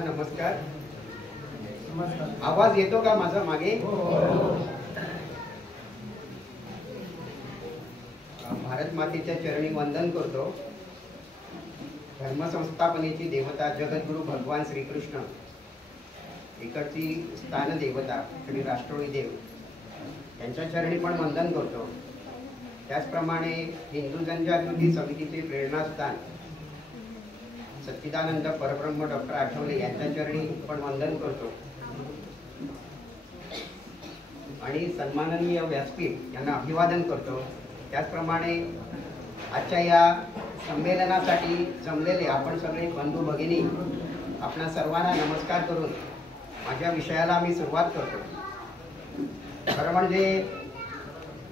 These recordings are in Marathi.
नमस्कार. आवाज येतो का माझा मागे? भारत मातेच्या चरणी वंदन करतो. धर्मसंस्थापनेची देवता जगद्गुरु भगवान श्रीकृष्ण, इकडची स्थान देवता श्री राष्ट्रोळी देव यांच्या चरणी पण वंदन करतो. त्याचप्रमाणे हिंदू जनजागृती समितीचे प्रेरणास्थान सच्चिदानंद परब्रह्म डॉक्टर आठवले यांच्या चरणी पण वंदन करतो. आणि सन्माननीय व्यासपीठ यांना अभिवादन करतो. त्याचप्रमाणे आजच्या या संमेलनासाठी जमलेले आपण सगळे बंधू भगिनी, आपणा सर्वांना नमस्कार करून माझ्या विषयाला मी सुरुवात करतो. खरं म्हणजे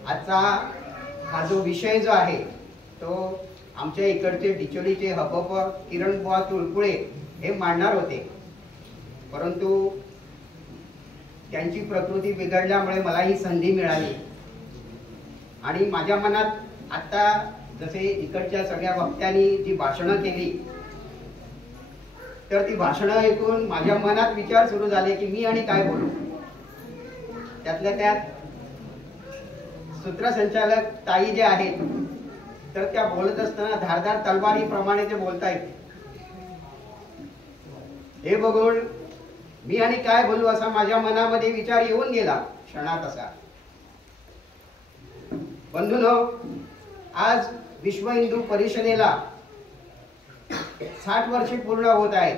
आजचा हा जो विषय जो आहे तो आमच्या इकडचे डिचोलीचे हबप किरण बुवा तुळपुळे हे मांडणार होते, परंतु त्यांची प्रकृती बिघडल्यामुळे मला ही संधी मिळाली. आणि माझ्या मनात आता जसे इकडच्या सगळ्या वक्त्यांनी जी भाषणं केली, तर ती भाषणं ऐकून माझ्या मनात विचार सुरू झाले की मी आणि काय बोलू. त्यातल्या त्यात सूत्रसंचालक ताई जे आहेत, तर त्या बोलत असताना धारदार तलवारीप्रमाणे ते बोलतायत. हे बघून मी आणि काय बोलू असा माझ्या मनामध्ये विचार येऊन गेला क्षणात असा. बंधूंनो, आज विश्व हिंदू परिषदेला 60 वर्षे पूर्ण होत आहेत.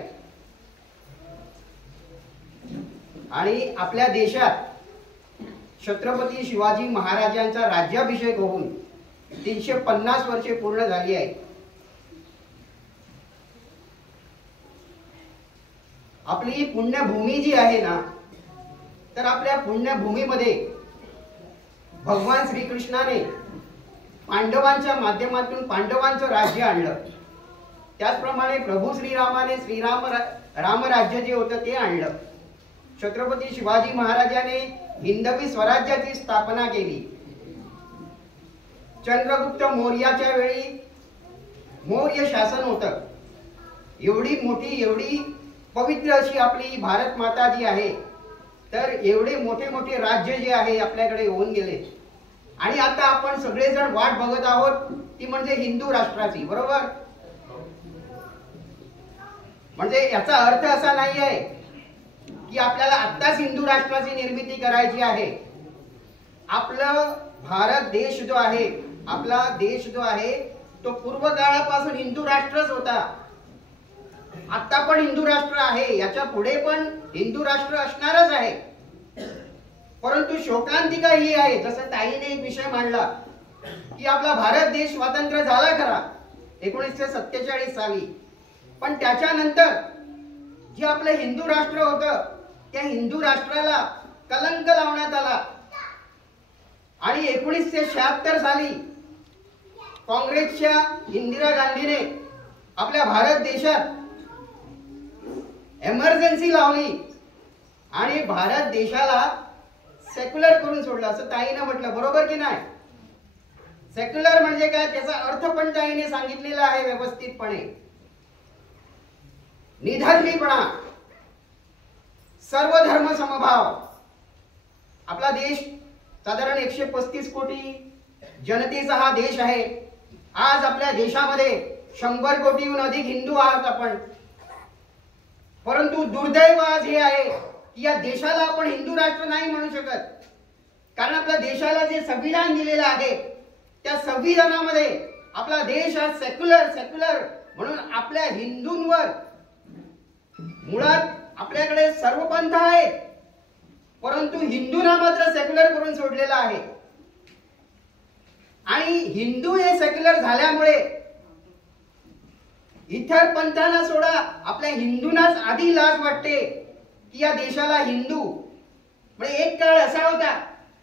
आणि आपल्या देशात छत्रपती शिवाजी महाराजांचा राज्याभिषेक होऊन 350 वर्षे पूर्ण झाली आहेत. आपली पुण्यभूमी जी आहे ना, तर आपल्या पुण्यभूमीमध्ये भगवान श्रीकृष्णाने पांडवांच्या माध्यमातून पांडवांचं राज्य आणलं. त्याचप्रमाणे प्रभू श्रीरामाने रामराज्य जे होतं ते आणलं. छत्रपती शिवाजी महाराजांनी हिंदवी स्वराज्याची स्थापना केली. चंद्रगुप्त मौर्याच्या वेळी मौर्य शासन होतं. एवढी मोठी एवढी पवित्र अशी आपली भारत माता जी आहे, तर एवढे मोठे मोठे राज्य जे आहे आपल्याकडे होऊन गेले. आणि आता आपण सगळेजण वाट बघत आहोत ती म्हणजे हिंदू राष्ट्राची, बरोबर? म्हणजे याचा अर्थ असा नाही आहे की आपल्याला आत्ताच हिंदू राष्ट्राची निर्मिती करायची आहे. आपलं भारत देश जो आहे, आपला देश जो आहे तो पूर्व काळापासून हिंदू राष्ट्रच होता. आता पण हिंदू राष्ट्र आहे, याच्या पुढे पण हिंदू राष्ट्र असणारच आहे. परंतु शोकांतिका ही आहे, जसं ताईने एक विषय मांडला की आपला भारत देश स्वातंत्र्य झाला खरा 1947 साली, पण त्याच्यानंतर जे आपलं हिंदू राष्ट्र होतं त्या हिंदू राष्ट्राला कलंक लावण्यात आला. आणि 1976 साली काँग्रेसच्या इंदिरा गांधीने आपल्या भारत देशात एमर्जन्सी लावली आणि भारत देशाला सेक्युलर करून सोडलं, असं ताईने म्हटलं, बरोबर की नाही? सेक्युलर म्हणजे काय, त्याचा अर्थ पण ताईने सांगितलेला आहे व्यवस्थितपणे. निधर्मीपणा, सर्व धर्म समभाव. आपला देश साधारण 135 कोटी जनतेचा हा देश आहे. आज आपल्या देशामध्ये 100 कोटीहून अधिक हिंदू आहात आपण. परंतु दुर्दैव आज हे आहे की या देशाला आपण हिंदू राष्ट्र नाही म्हणू शकत, कारण आपल्या देशाला जे संविधान दिलेलं आहे त्या संविधानामध्ये आपला देश आज सेक्युलर म्हणून आपल्या हिंदूंवर मुळात आपल्याकडे सर्व पंथ आहेत, परंतु हिंदूंना मात्र सेक्युलर करून सोडलेला आहे. आणि हिंदू हे सेक्युलर झाल्यामुळे इतर पंथांना सोडा, आपल्या हिंदूंनाच आधी लाज वाटते की या देशाला हिंदू म्हणजे एक काळ असा होता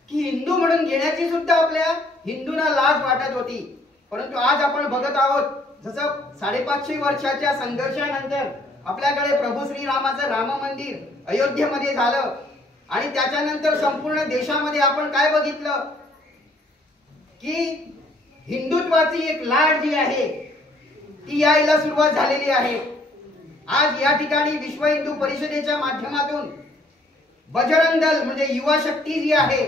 की हिंदू म्हणून घेण्याची सुद्धा आपल्या हिंदूंना लाज वाटत होती. परंतु आज आपण बघत आहोत जसं 550 वर्षाच्या संघर्षानंतर आपल्याकडे प्रभू श्रीरामाचं राम मंदिर अयोध्येमध्ये झालं. आणि त्याच्यानंतर संपूर्ण देशामध्ये आपण काय बघितलं की हिंदुत्वाची एक लाट जी आहे ती यायला सुरुवात झालेली आहे. आज या ठिकाणी विश्व हिंदू परिषदेच्या माध्यमातून बजरंग दल म्हणजे युवा शक्ती जी आहे,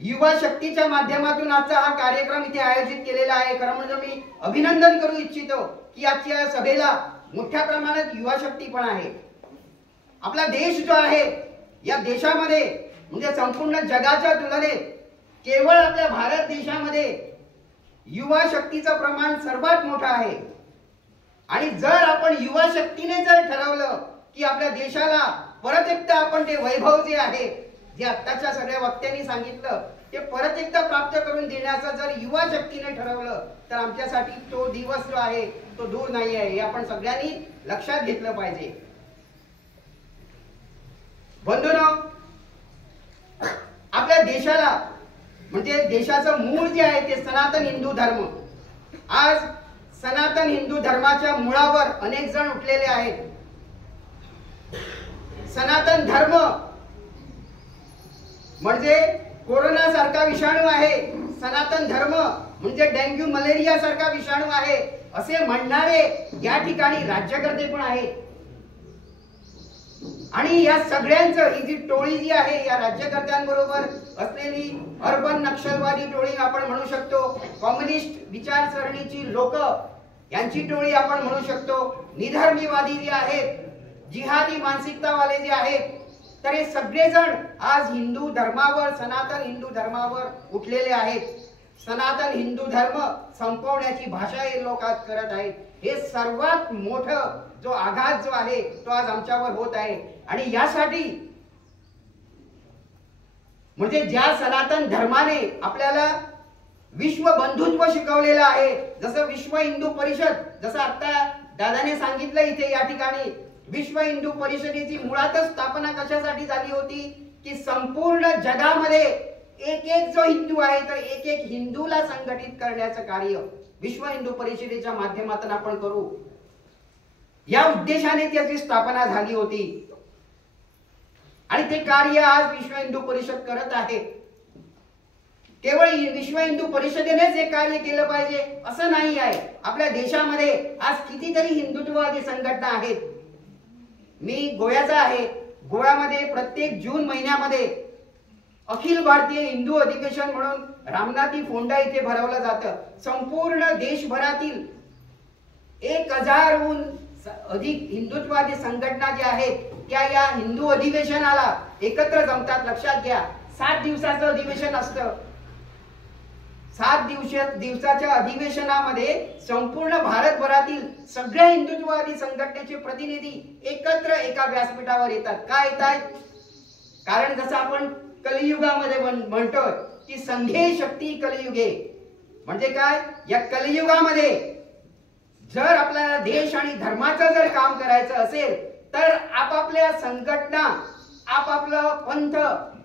युवा शक्तीच्या माध्यमातून आजचा हा कार्यक्रम इथे आयोजित केलेला आहे. खरं म्हणजे मी अभिनंदन करू इच्छितो की आजच्या सभेला मोठ्या प्रमाणात युवा शक्ती पण आहे. आपला देश जो आहे, या देशामध्ये म्हणजे संपूर्ण जगाच्या तुलनेत केवळ आपल्या भारत देशामध्ये युवा शक्तीचं प्रमाण सर्वात मोठं आहे. आणि जर आपण युवा शक्तीने जर ठरवलं की आपल्या देशाला परत एकदा आपण ते वैभव जे आहे, जे आत्ताच्या सगळ्या वक्त्यांनी सांगितलं, ते परत एकदा प्राप्त करून देण्याचं जर युवा शक्तीने ठरवलं तर आमच्यासाठी तो दिवस जो आहे तो दूर नाही आहे. हे आपण सगळ्यांनी लक्षात घेतलं पाहिजे. बंधूंनो, आपल्या देशाला म्हणजे देशाचं मूळ जे आहे ते सनातन हिंदू धर्म. आज सनातन हिंदू धर्माच्या मुळावर अनेक जण उठलेले आहेत. सनातन धर्म म्हणजे कोरोना सारखा विषाणू आहे, सनातन धर्म म्हणजे डेंग्यू मलेरिया सारखा विषाणू आहे असे म्हणणारे या ठिकाणी राज्यकर्ते पण आहेत. आणि या सगळ्यांचं ही जी टोळी जी आहे, या राज्यकर्त्यांबरोबर असलेली अर्बन नक्षलवादी टोळी आपण म्हणू शकतो, कम्युनिस्ट विचारसरणीची लोक यांची टोळी आपण म्हणू शकतो, निधर्मीवादी जे आहेत, जिहादी मानसिकतावाले जे आहेत, तर हे सगळेजण आज हिंदू धर्मावर, सनातन हिंदू धर्मावर उठलेले आहेत. सनातन हिंदू धर्म संपवण्याची भाषा हे लोक आज करत आहेत. हे सर्वात मोठं जो आघात जो आहे तो आज आमच्यावर होत आहे. आणि यासाठी म्हणजे ज्या सनातन धर्माने आपल्याला विश्व बंधुत्व शिकवलेलं आहे, जसं विश्व हिंदू परिषद, जसं आता दादाने सांगितलं इथे या ठिकाणी, विश्व हिंदू परिषदेची मुळातच स्थापना कशासाठी झाली होती की संपूर्ण जगामध्ये एक एक जो हिंदू आहे तर एक एक हिंदूला संघटित करण्याचं कार्य विश्व हिंदू परिषदेच्या माध्यमातून आपण करू, या उद्देशाने त्याची स्थापना झाली होती. आणि ते कार्य आज विश्व हिंदू परिषद करत आहे. केवळ विश्व हिंदू परिषदेनेच हे कार्य केलं पाहिजे असं नाही आहे. आपल्या देशामध्ये आज कितीतरी हिंदुत्ववादी संघटना आहेत. मी गोव्याचा आहे. गोव्यामध्ये प्रत्येक जून महिन्यामध्ये अखिल भारतीय हिंदू अधिवेशन म्हणून रामनाथी फोंडा इथे भरवलं जातं. संपूर्ण देशभरातील 1000हून अधिक हिंदुत्ववादी संघटना ज्या आहेत त्या या हिंदू अधिवेशनाला एकत्र जमतात. लक्षात घ्या, 7 दिवसाचं अधिवेशन असतं. 7 दिवसाच्या अधिवेशनामध्ये संपूर्ण भारतभरातील सगळ्या हिंदुत्ववादी संघटनेचे प्रतिनिधी एकत्र एका व्यासपीठावर येतात. का येतात? कारण जसं आपण कलियुगामध्ये म्हणतो की संघे शक्ती कलियुगे, म्हणजे काय, या कलियुगामध्ये जर आपल्याला देश आणि धर्माचं जर काम करायचं असेल तर आपापल्या संघटना, आपापलं पंथ,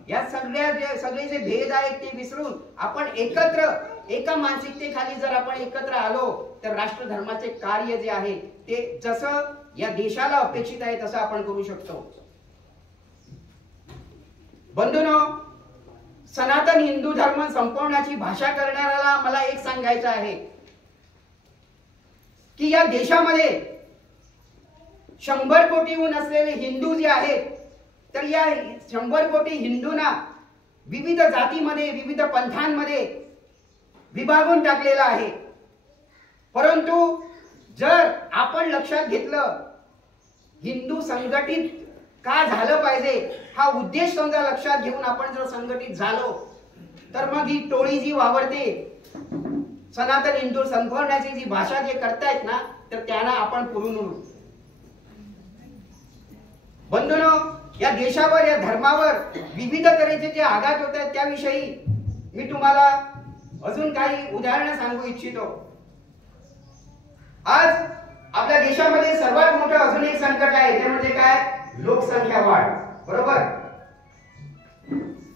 या सगळे जे भेद आहेत ते विसरून आपण एकत्र एका मानसिकतेखाली जर आपण एकत्र आलो तर राष्ट्र धर्माचे कार्य जे आहे ते जसं या देशाला अपेक्षित आहे तसं आपण करू शकतो. बंधूंनो, सनातन हिंदू धर्म संपवण्याची भाषा करणाऱ्याला मला एक सांगायचं आहे की या देशामध्ये 100 कोटीहून असलेले हिंदू जे आहेत तर या 100 कोटी हिंदूंना विविध जातीमध्ये, विविध पंथांमध्ये विभागून टाकलेला आहे. परंतु जर आपण लक्षात घेतलं हिंदू संघटित का झालं पाहिजे हा उद्देश समजा लक्षात घेऊन आपण जर संघटित झालो तर मग ही टोळी जी वावरते, सनातन हिंदू संपवण्याची जी भाषा जे करतायत ना, तर त्यांना आपण पुरून उडू. बंधूंनो, या देशावर, या धर्मावर विविध तऱ्हेचे जे आघात होत आहेत त्याविषयी मी तुम्हाला अजून काही उदाहरणं सांगू इच्छितो. आज आपल्या देशामध्ये सर्वात मोठं अजून एक संकट आहे, ते म्हणजे काय, लोकसंख्या वाढ. बरोबर,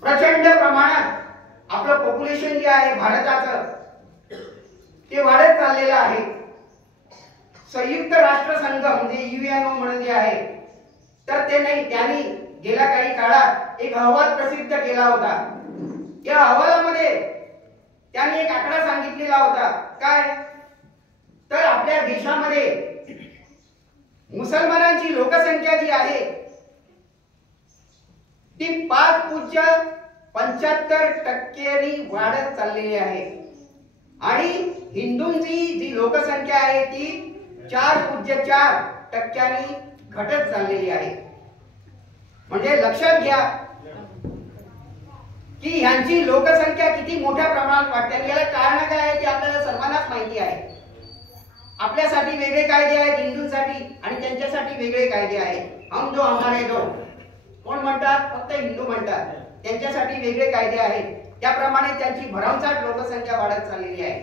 प्रचंड प्रमाणात आपलं पॉप्युलेशन जे आहे भारताचं ते वाढत चाललेलं आहे. संयुक्त राष्ट्र संघ म्हणजे युएनओ म्हणून जे आहे तर ते नाही, त्यांनी गेल्या काही काळात एक अहवाल प्रसिद्ध केला होता. या अहवालामध्ये त्यांनी एक आकडा सांगितलेला होता. काय तर आपल्या देशामध्ये मुसलमानांची लोकसंख्या जी आहे ती 5.75% वाढत चाललेली आहे आणि हिंदूंची जी लोकसंख्या आहे ती 4.4% घटत चाललेली आहे. म्हणजे लक्षात घ्या की यांची लोकसंख्या किती मोठ्या प्रमाणात वाढते. याला कारण काय आहे ते आपल्याला सर्वांनाच माहिती आहे. आपल्यासाठी वेगळे कायदे आहेत हिंदूंसाठी आणि त्यांच्यासाठी वेगळे कायदे आहेत. हम दो हमारे दो कोण म्हणतात, फक्त हिंदू म्हणतात. त्यांच्यासाठी वेगळे कायदे आहेत. त्याप्रमाणे त्यांची भरमसाठ लोकसंख्या वाढत चाललेली आहे.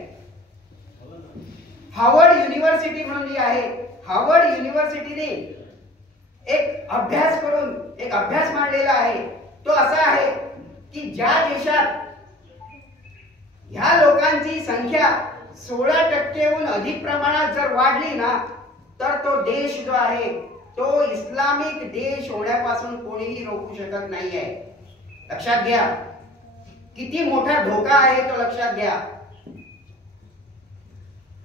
हार्वर्ड युनिव्हर्सिटी म्हणून जी आहे, हार्वर्ड युनिव्हर्सिटीने एक अभ्यास करून एक अभ्यास मांडलेला आहे. तो असा आहे की ज्या देशात ह्या लोकांची संख्या 16%हून अधिक प्रमाणात जर वाढली ना तर तो देश जो आहे तो इस्लामिक देश होण्यापासून कोणीही रोखू शकत नाहीये. लक्षात घ्या किती मोठा धोका आहे तो लक्षात घ्या.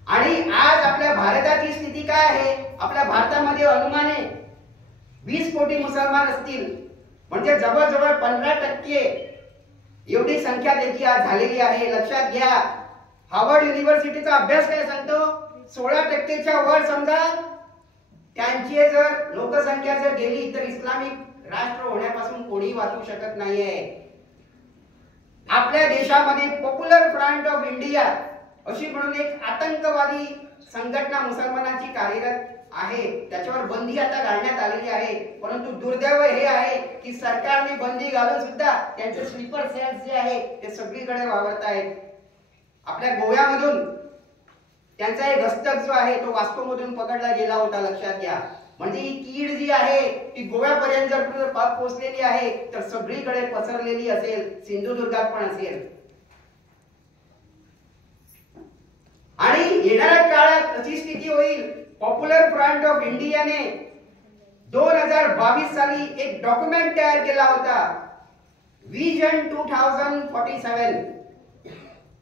आणि आज आपल्या भारताची स्थिती काय आहे? आपल्या भारतामध्ये अनुमाने 20 कोटी मुसलमान असतील. म्हणजे जवळजवळ 15% एवढी संख्या त्याची आज झालेली आहे. लक्षात घ्या हार्वर्ड युनिव्हर्सिटीचा अभ्यास काय सांगतो, 16%च्या वर समजा त्यांची जर लोकसंख्या जर गेली तर इस्लामिक राष्ट्र होण्यापासून कोणी वाचू शकत नाहीये. आपल्या देशामध्ये पॉप्युलर फ्रंट ऑफ इंडिया अशी म्हणून एक आतंकवादी संघटना मुसलमानांची कार्यरत आहे. त्याच्यावर बंदी आता घालण्यात आलेली आहे. परंतु दुर्दैव हे आहे की सरकारने बंदी घालून सुद्धा त्यांचे स्लीपर सेल्स जे आहे ते सगळीकडे वावरत आहेत. आपल्या गोव्यामधून त्यांचा एक हस्तक जो आहे तो वास्कोमधून पकडला गेला होता. लक्षात घ्या म्हणजे ही कीड जी आहे ती गोव्यापर्यंत जर पोहोचलेली आहे तर सगळीकडे पसरलेली असेल, सिंधुदुर्गात पण असेल. आणि येणाऱ्या काळात अशी स्थिती होईल. पॉप्युलर फ्रंट ऑफ इंडियाने 2022 साली एक डॉक्युमेंट तयार केला होता, विजन 2047.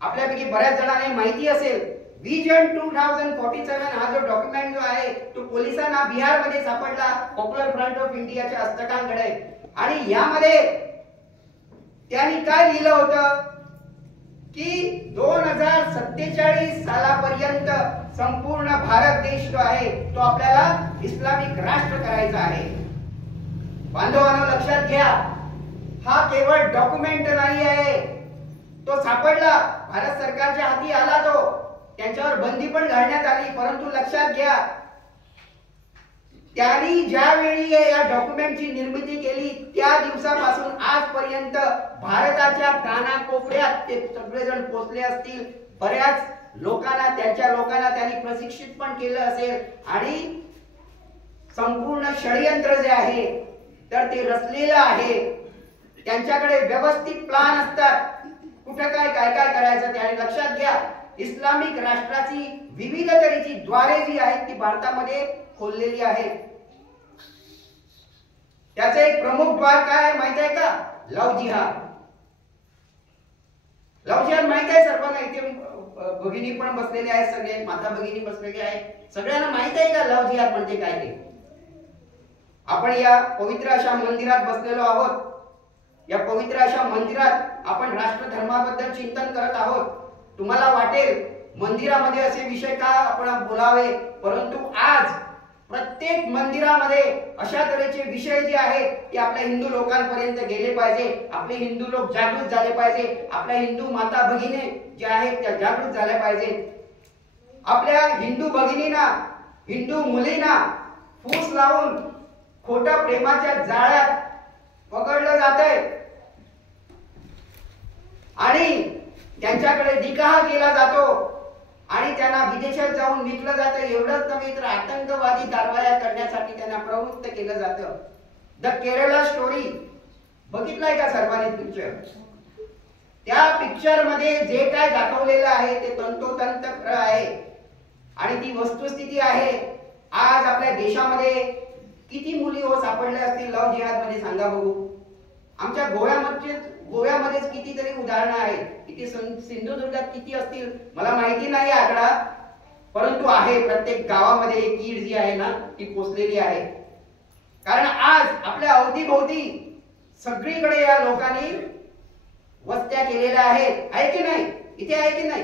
आपल्यापैकी बऱ्याच जणांना माहिती असेल विजन 2047 हा जो डॉक्युमेंट जो आहे तो पोलिसांना बिहारमध्ये सापडला पॉप्युलर फ्रंट ऑफ इंडियाच्या हस्तकांकडे. आणि यामध्ये त्यांनी काय लिहिलं होतं की 2047 सालापर्यंत संपूर्ण भारत देश जो आहे तो आपल्याला इस्लामिक राष्ट्र करायचा आहे. बांधवांनो लक्षात घ्या हा केवळ डॉक्युमेंट नाही आहे, तो सापडला, भारत सरकारच्या हाती आला, तो त्यांच्यावर बंदी पण घालण्यात आली. परंतु लक्षात घ्या त्यांनी ज्यावेळी या डॉक्युमेंटची निर्मिती केली त्या दिवसापासून आजपर्यंत भारताच्या कानाकोपऱ्यात ते सगळेजण पोहोचले असतील. बऱ्याच लोकांना त्यांनी प्रशिक्षित पण केलं असेल आणि संपूर्ण षडयंत्र जे आहे तर ते रचलेलं आहे. त्यांच्याकडे व्यवस्थित प्लान असतात कुठे काय करायचं. त्याने लक्षात घ्या इस्लामिक राष्ट्राची विविध तऱ्हेची द्वारे जी आहेत ती भारतामध्ये खोललेली आहेत. त्याचं एक प्रमुख द्वार काय आहे माहित आहे का? लव जिहाद. लव जिहाद माहित आहे सर्वांना? इथे भगिनी पण बसलेले आहेत, सगळे माता भगिनी बसलेले आहेत. सगळ्यांना माहित आहे का लव जिहाद म्हणजे काय ते? आपण या पवित्र अशा मंदिरात बसलेलो आहोत. या पवित्र अशा मंदिरात आपण राष्ट्रधर्माबद्दल चिंतन करत आहोत. तुम्हाला वाटेल मंदिरामध्ये असे विषय का आपण बोलावे, परंतु आज प्रत्येक मंदिरामध्ये अशा तऱ्हेचे विषय जे आहेत ते आपल्या हिंदू लोकांपर्यंत गेले पाहिजे. आपले हिंदू लोक जागृत झाले पाहिजे. आपल्या हिंदू माता भगिनी ज्या आहेत त्या जागृत झाल्या पाहिजे. आपल्या हिंदू भगिनींना, हिंदू मुलींना फूस लावून खोट्या प्रेमाच्या जाळ्यात पकडलं जातंय आणि त्यांच्याकडे निकाह केला जातो आणि त्यांना विदेशात जाऊन विकलं जातं. एवढंच नव्हे तर आतंकवादी कारवाया करण्यासाठी त्यांना प्रवृत्त केलं जातं. द केरला स्टोरी बघितलाय का सर्वांनी पिक्चर? त्या पिक्चर मध्ये जे काय दाखवलेलं आहे ते तंतोतंत खरं आहे आणि ती वस्तुस्थिती आहे. आज आपल्या देशामध्ये किती मुली सापडल्या असतील लव जिहाद मध्ये सांगा बघू. आमच्या गोव्यामध्येच कितीतरी उदाहरणं आहेत. इथे सिंधुदुर्गात किती असतील मला माहिती नाही आकडा, परंतु आहे प्रत्येक गावामध्ये एक कीड जी आहे ना ती पोचलेली आहे. कारण आज आपल्या अवतीभोवती सगळीकडे या लोकांनी वस्त्या केलेल्या आहेत. आहे की नाही? इथे आहे की नाही?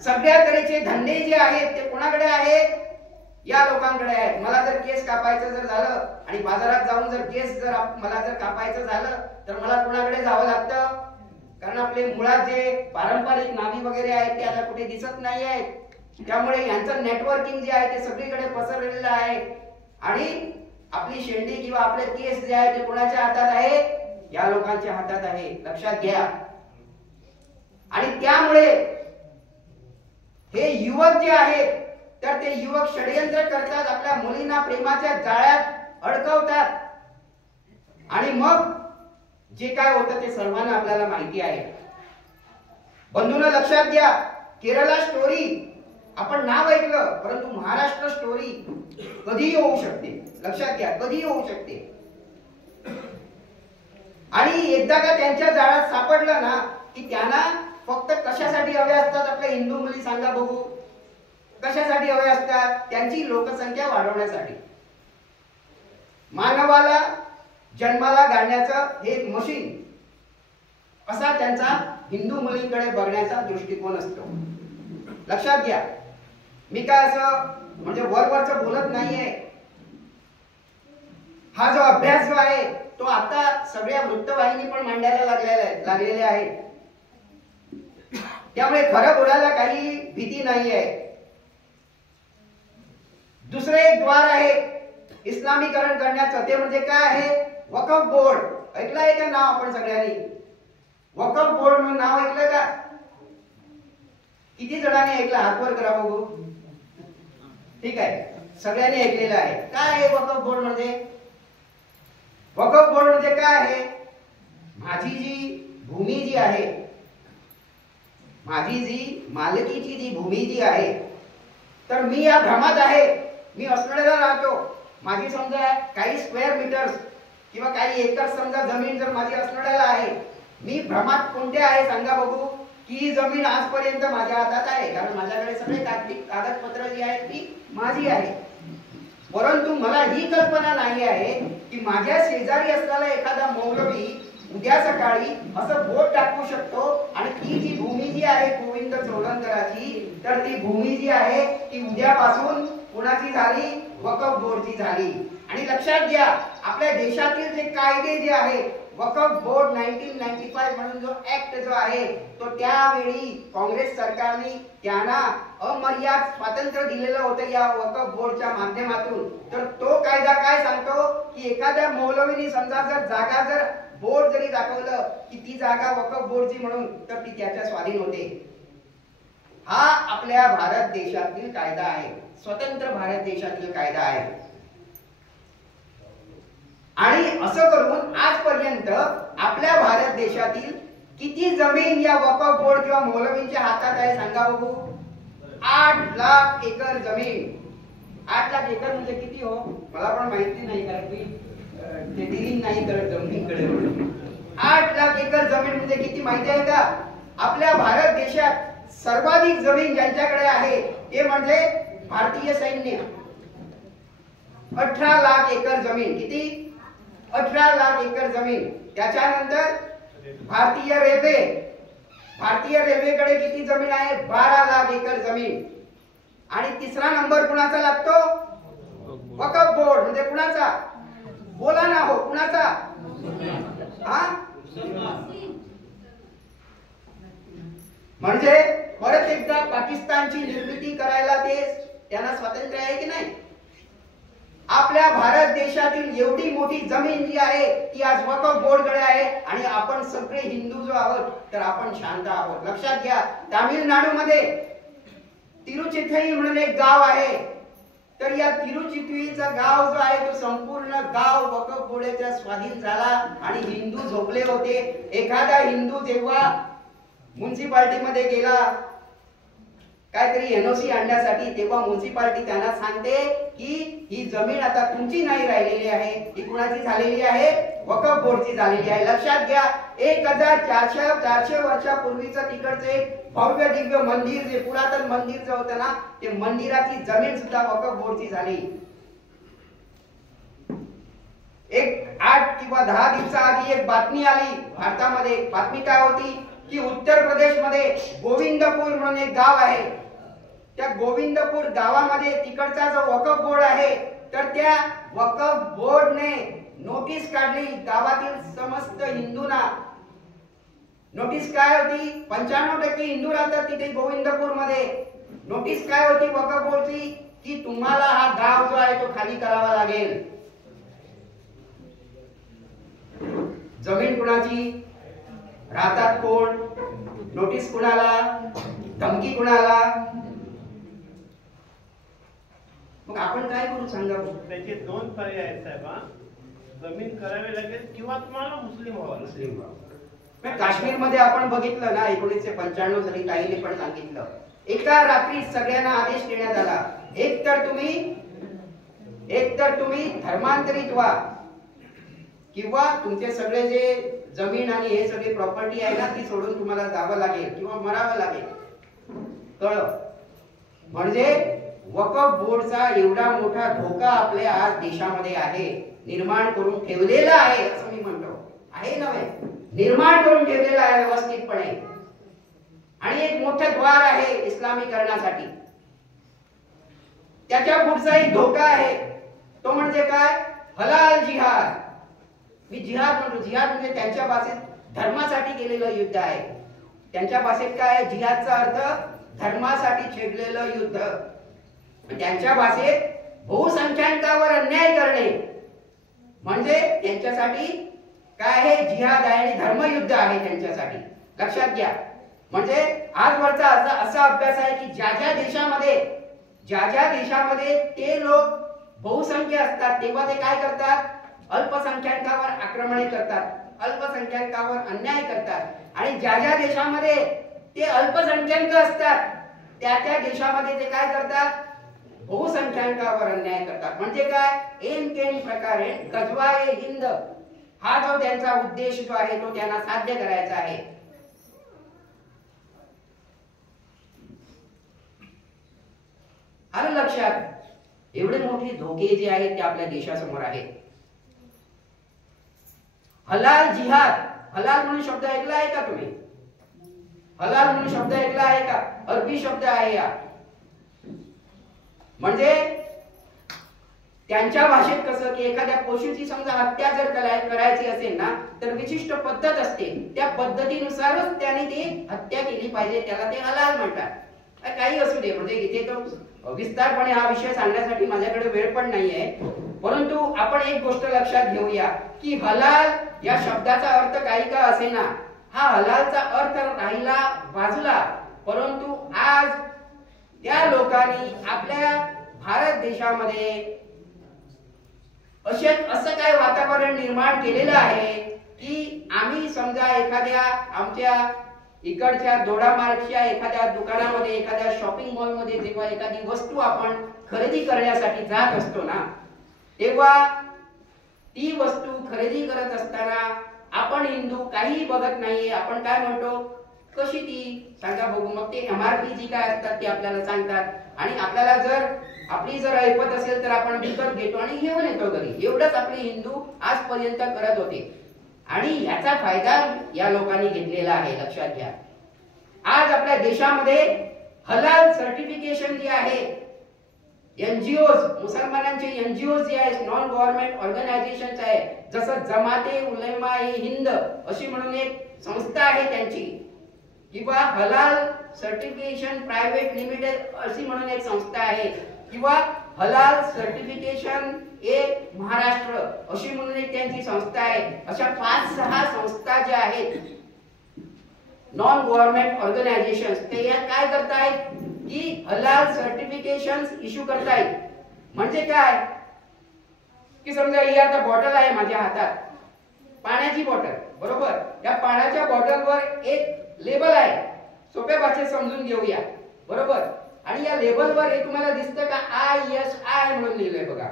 सगळ्या तऱ्हेचे धंदे जे आहेत ते कोणाकडे आहेत? या लोकांकडे आहेत. मला जर केस कापायचं जर झालं आणि बाजारात जाऊन जर केस जर मला जर कापायचं झालं तर मला कोणाकडे जावं लागतं? कारण आपले मुळात जे पारंपरिक नावी वगैरे आहेत ते आता कुठे दिसत नाही आहेत. त्यामुळे यांचं नेटवर्किंग जे आहे ते सगळीकडे पसरलेलं आहे आणि आपली शेंडी किंवा आपले केस जे आहे ते कोणाच्या हातात आहे? या लोकांच्या हातात आहे. लक्षात घ्या. आणि त्यामुळे हे युवक जे आहेत तर ते युवक षडयंत्र करतात, आपल्या मुलींना प्रेमाच्या जाळ्यात अडकवतात आणि मग जे काय होतं ते सर्वांना आपल्याला माहिती आहे. बंधूंनो लक्षात घ्या, केरला स्टोरी आपण नाव ऐकलं, परंतु महाराष्ट्र स्टोरी कधीही होऊ शकते. लक्षात घ्या, कधीही होऊ शकते. आणि एकदा का त्यांच्या जाळ्यात सापडलं ना की त्यांना फक्त कशासाठी हवे असतात? आपल्या हिंदू मुली सांगा बघू, कशासाठी हवे असतात? त्यांची लोकसंख्या वाढवण्यासाठी. मानवाला जन्माला घालण्याचं हे एक मशीन असा त्यांचा हिंदू मुलींकडे बघण्याचा दृष्टिकोन असतो. लक्षात घ्या. मी काय असं म्हणजे वरवरचं बोलत नाहीये. हा जो अभ्यास जो आहे तो आता सगळ्या वृत्तवाहिनी पण मांडायला लागलेल्या आहेत. त्यामुळे खरं बोलायला काही भीती नाहीये. दुसरे एक द्वार आहे इस्लामीकरण करण्याचं, ते म्हणजे काय आहे? वक्फ बोर्ड. ऐकलंय का नाव आपण सगळ्यांनी? वक्फ बोर्ड म्हणून नाव ऐकलं का? किती जणांनी ऐकलं? हात वर करा बघू. ठीक आहे, सगळ्यांनी ऐकलेलं आहे. काय आहे वक्फ बोर्ड म्हणजे? वक्फ बोर्ड म्हणजे काय आहे? माझी जी भूमी जी आहे, माझी जी मालकीची जी भूमी जी आहे, तर मी या भ्रमात आहे. मी असणाऱ्याला राहतो. माझी समजा काही स्क्वेअर मीटर्स किंवा काही एकर समजा जमीन जर माझी असणाऱ्याला आहे, मी भ्रमात कोणते आहे सांगा बघू? की ही जमीन आजपर्यंत माझ्या हातात आहे, कारण माझ्याकडे सगळे कागदपत्र जी आहेत ती माझी आहे. परंतु मला ही कल्पना नाही आहे की माझ्या शेजारी असलेला एखादा मौलवी उद्या सकाळी असं बोट टाकू शकतो आणि ती जी भूमी जी आहे गोविंद चोडणकराची, तर ती भूमी जी आहे ती उद्यापासून कोणाची झाली? वक्फ बोर्डची झाली. आणि लक्षात घ्या, आपल्या देशातील जे कायदे जे आहे, वक्फ बोर्ड 1995 म्हणून जो ऍक्ट जो आहे तो त्यावेळी काँग्रेस सरकारने त्यांना अमर्याद स्वातंत्र्य दिलेलं होतं या वक्फ बोर्डच्या माध्यमातून. तर तो कायदा काय सांगतो की एखाद्या मौलवीने समजा जर जागा जर बोर्ड जरी दाखवलं की ती जागा वक्फ बोर्डची म्हणून, तर ती त्याच्या स्वाधीन होते. हा आपल्या भारत देशातील कायदा आहे, स्वतंत्र भारत देशातील कायदा आहे. आणि असं करून आजपर्यंत आपल्या भारत देशातील किती जमीन या वक्फ बोर्ड किंवा मौलवींच्या हातात आहे सांगा बघू? 8 लाख एकर जमीन. 8 लाख एकर म्हणजे किती हो? मला पण माहिती नाही, कारण मी ते डिलिंग नाही करत जमिनीकडे. 8 लाख एकर जमीन म्हणजे किती माहिती आहे का? आपल्या भारत देशात सर्वाधिक जमीन ज्यांच्याकडे आहे ते म्हणजे भारतीय सैन्य. 18 लाख एकर जमीन. किती? 18 लाख एकर जमीन. त्याच्यानंतर भारतीय रेल्वे. भारतीय रेल्वेकडे किती जमीन आहे? 12 लाख एकर जमीन. आणि तिसरा नंबर कुणाचा लागतो? वक्फ बोर्ड. म्हणजे कुणाचा? बोला ना हो, कुणाचा? हा, म्हणजे परत एकदा पाकिस्तानची निर्मिती करायला ते त्यांना स्वातंत्र्य आहे की नाही? आपल्या भारत देशातील एवढी मोठी जमीन जी आहे ती आज वक्फ बोर्डकडे आहे आणि आपण सगळे हिंदू जो आहोत तर आपण शांत आहोत. लक्षात घ्या, तामिळनाडू मध्ये तिरुचिथई म्हणून एक गाव आहे. तर या तिरुचितळीचा गाव जो आहे तो संपूर्ण गाव वक्फ बोर्डाच्या स्वाधीन झाला आणि हिंदू झोपले होते. एखादा हिंदू जेव्हा म्युन्सिपाल्टी मध्ये गेला काहीतरी एनओसी आणण्यासाठी, तेव्हा म्युन्सिपाल्टी त्यांना सांगते की ही जमीन आता तुमची नाही राहिलेली आहे, ही कुणाची झालेली आहे? वक्फ बोर्डची झालेली आहे. लक्षात घ्या, 1400 वर्षापूर्वीचं तिकडचं एक भव्य दिव्य मंदिर, जे पुरातन मंदिर जे होतं ना, ते मंदिराची जमीन सुद्धा वक्फ बोर्डची झाली. एक 8 किंवा 10 दिवसाआधी एक बातमी आली भारतामध्ये. बातमी काय होती की उत्तर प्रदेशमध्ये गोविंदपूर म्हणून एक गाव आहे. त्या गोविंदपूर गावामध्ये तिकडचा जो वक्फ बोर्ड आहे, तर त्या वक्फ बोर्डने नोटीस काढली गावातील समस्त हिंदूंना. नोटीस काय होती? 95% हिंदू राहतात तिथे गोविंदपूर मध्ये. नोटीस काय होती वक्फ बोर्डची की तुम्हाला हा गाव जो आहे तो खाली करावा लागेल. जमीन कुणाची, राहतात कोण, नोटीस कुणाला, धमकी कुणाला? मग आपण काय करू सांगा? त्याचे 2 पर्याय आहेत साहेबा. जमीन करावी लागेल किंवा तुम्हाला मुस्लिम व्हावं. काश्मीर मध्ये आपण बघितलं ना, 1995 साली ताईने पण सांगितलं, एका रात्री सगळ्यांना आदेश देण्यात आला, एक तर तुम्ही धर्मांतरित व्हा किंवा तुमचे सगळे जे जमीन आणि हे सगळे प्रॉपर्टी आहे ना, ती सोडून तुम्हाला जावं लागेल किंवा मरावं लागेल. कळलं? म्हणजे वक्फ बोर्डचा एवढा मोठा धोका आपल्या आज देशामध्ये आहे, निर्माण करून ठेवलेला आहे, असं मी म्हणतो. आहे नव्हे, निर्माण करून ठेवलेला आहे व्यवस्थितपणे. आणि एक मोठं द्वार आहे इस्लामीकरणासाठी. त्याच्या पुढचाही धोका आहे, तो म्हणजे काय? हलाल जिहाद. मी जिहाद म्हणतो. जिहाद म्हणजे त्यांच्या भाषेत धर्मासाठी केलेलं युद्ध आहे. त्यांच्या भाषेत काय आहे? जिहादचा अर्थ धर्मासाठी छेडलेलं युद्ध. त्यांच्या भाषेत बहुसंख्याकांवर अन्याय करणे म्हणजे त्यांच्यासाठी काय आहे? जिहाद आहे आणि धर्मयुद्ध आहे त्यांच्यासाठी. लक्षात घ्या. म्हणजे आजवरचा असा अभ्यास आहे की ज्या ज्या देशामध्ये ते लोक बहुसंख्य असतात, तेव्हा ते काय करतात? अल्पसंख्याकांवर आक्रमणे करतात, अल्पसंख्याकांवर अन्याय करतात. आणि ज्या देशामध्ये ते अल्पसंख्याक असतात, त्या देशामध्ये ते काय करतात? बहुसंख्याकांवर अन्याय करतात. म्हणजे काय? एन केन प्रकारे गजवाए हिंद, हा जो त्यांचा उद्देश जो आहे तो त्यांना साध्य करायचा आहे. आलं लक्षात? एवढे मोठे धोके जे आहेत ते आपल्या देशासमोर आहेत. हलाल जिहाद, हलाल म्हणून शब्द ऐकला आहे का तुम्ही? हलाल म्हणून शब्द ऐकला आहे का? अरबी शब्द आहे या. म्हणजे त्यांच्या भाषेत कसं की एखाद्या पशुची समजा हत्या जर करायची असेल ना, तर विशिष्ट पद्धत असते, त्या पद्धतीनुसारच त्याने ती हत्या केली पाहिजे, त्याला ते हलाल म्हणतात. काही असू दे, म्हणजे इथे तो विस्तारपणे हा विषय सांगण्यासाठी माझ्याकडे वेळ पण नाहीये. परंतु आपण एक गोष्ट लक्षात घेऊया की हलाल या शब्दाचा अर्थ काही का असेना, हा हलालचा अर्थ राहिला बाजूला. परंतु आज त्या लोकांनी आपल्या भारत देशामध्ये असं काय वातावरण निर्माण केलेलं आहे की आम्ही समजा एखाद्या आमच्या इकडच्या दोडामार्गच्या एखाद्या दुकानामध्ये, एखाद्या शॉपिंग मॉल मध्ये जेव्हा एखादी वस्तू आपण खरेदी करण्यासाठी जात असतो ना, तेव्हा ती वस्तू खरेदी करत असताना आपण हिंदू काही बघत नाहीये. आपण काय म्हणतो? कशी ती सांगा बघू. मग ते MRP जी काय असतात ते आपल्याला सांगतात आणि आपल्याला जर आपली जर ऐपत असेल तर आपण विकत घेतो आणि घेऊन येतो घरी. एवढंच आपले हिंदू आजपर्यंत करत होते आणि याचा फायदा या लोकांनी घेतलेला आहे. लक्षात घ्या. आज आपल्या देशामध्ये हलाल सर्टिफिकेशन जे आहे, NGOs, मुसलमानांचे NGOs जे आहेत, नॉन गव्हर्नमेंट ऑर्गनायझेशन्स आहे, जसं जमाते उलेमा ए हिंद अशी म्हणून एक संस्था आहे त्यांची, किंवा हलाल सर्टिफिकेशन प्रायव्हेट लिमिटेड अशी म्हणून एक संस्था आहे, किंवा हलाल सर्टिफिकेशन ए महाराष्ट्र अशी म्हणून एक त्यांची संस्था आहे. अशा 5-6 संस्था ज्या आहेत नॉन गव्हर्नमेंट ऑर्गनायझेशन्स, ते या काय करतायत की हलाल सर्टिफिकेशन्स इश्यू करतायत. म्हणजे काय की समजा ही आता बॉटल आहे माझ्या हातात, पाण्याची बॉटल, बरोबर. या पाण्याच्या बॉटलवर एक लेबल आहे, सोप्या भाषेत समजून घेऊया, बरोबर. आणि या लेबलवर हे तुम्हाला दिसतं का? ISI म्हणून लिहिलंय बघा.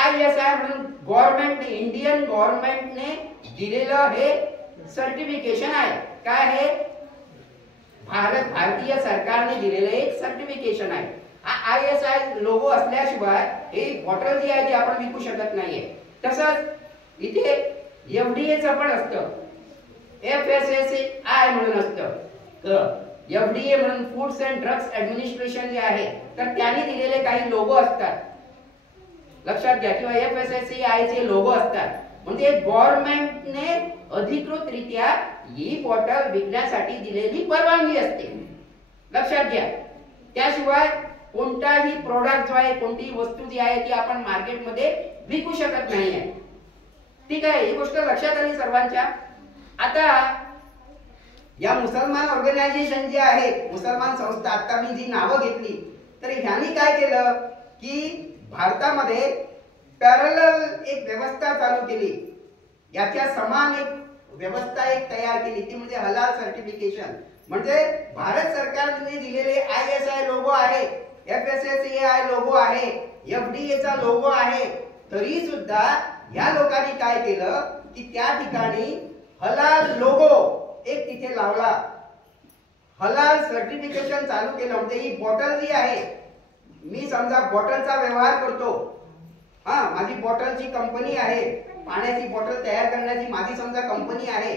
ISI म्हणून गव्हर्नमेंटने, इंडियन गव्हर्नमेंटने दिलेलं हे सर्टिफिकेशन आहे. काय आहे? भारतीय सरकारने दिलेलं एक सर्टिफिकेशन आहे. ISI लोगो असल्याशिवाय ही बॉटल जी आहे ती आपण विकू शकत नाहीये. तसंच इथे FDA चं पण असतं, FSSAI म्हणून असतं. FDA म्हणून फूड्स अँड ड्रग्स ऍडमिनिस्ट्रेशन जे आहे तर त्यांनी दिलेले काही लोगो असतात लक्षात घ्या, किंवा FSSAI चे लोगो असतात. म्हणजे गव्हर्नमेंटने अधिकृतरित्या ही बॉटल विकण्यासाठी दिलेली परवानगी असते, लक्षात घ्या. त्याशिवाय कोणताही प्रोडक्ट जो आहे, कोणतीही वस्तू जी आहे ती आपण मार्केटमध्ये विकू शकत नाहीये. ठीक आहे, ही गोष्ट लक्षात आली सर्वांच्या. आता या मुसलमान ऑर्गनायझेशन जे आहेत, मुसलमान संस्था, आता मी जी नावं घेतली, तर ह्यांनी काय केलं की भारतामध्ये पॅरलल एक व्यवस्था चालू केली, याच्या समान एक व्यवस्था एक तयार केली, ती म्हणजे हलाल सर्टिफिकेशन. म्हणजे भारत सरकारने दिलेले ISI लोगो आहे, FSSAI लोगो आहे, FDA चा लोगो आहे, तरी सुद्धा या लोकांनी काय केलं की त्या ठिकाणी हलाल लोगो एक तिथे लावला, हलाल सर्टिफिकेशन चालू केलं. म्हणजे ही बॉटल जी आहे, मी समजा बॉटलचा व्यवहार करतो, माझी बॉटलची कंपनी आहे, पाण्याची बॉटल तयार करण्याची माझी समजा कंपनी आहे,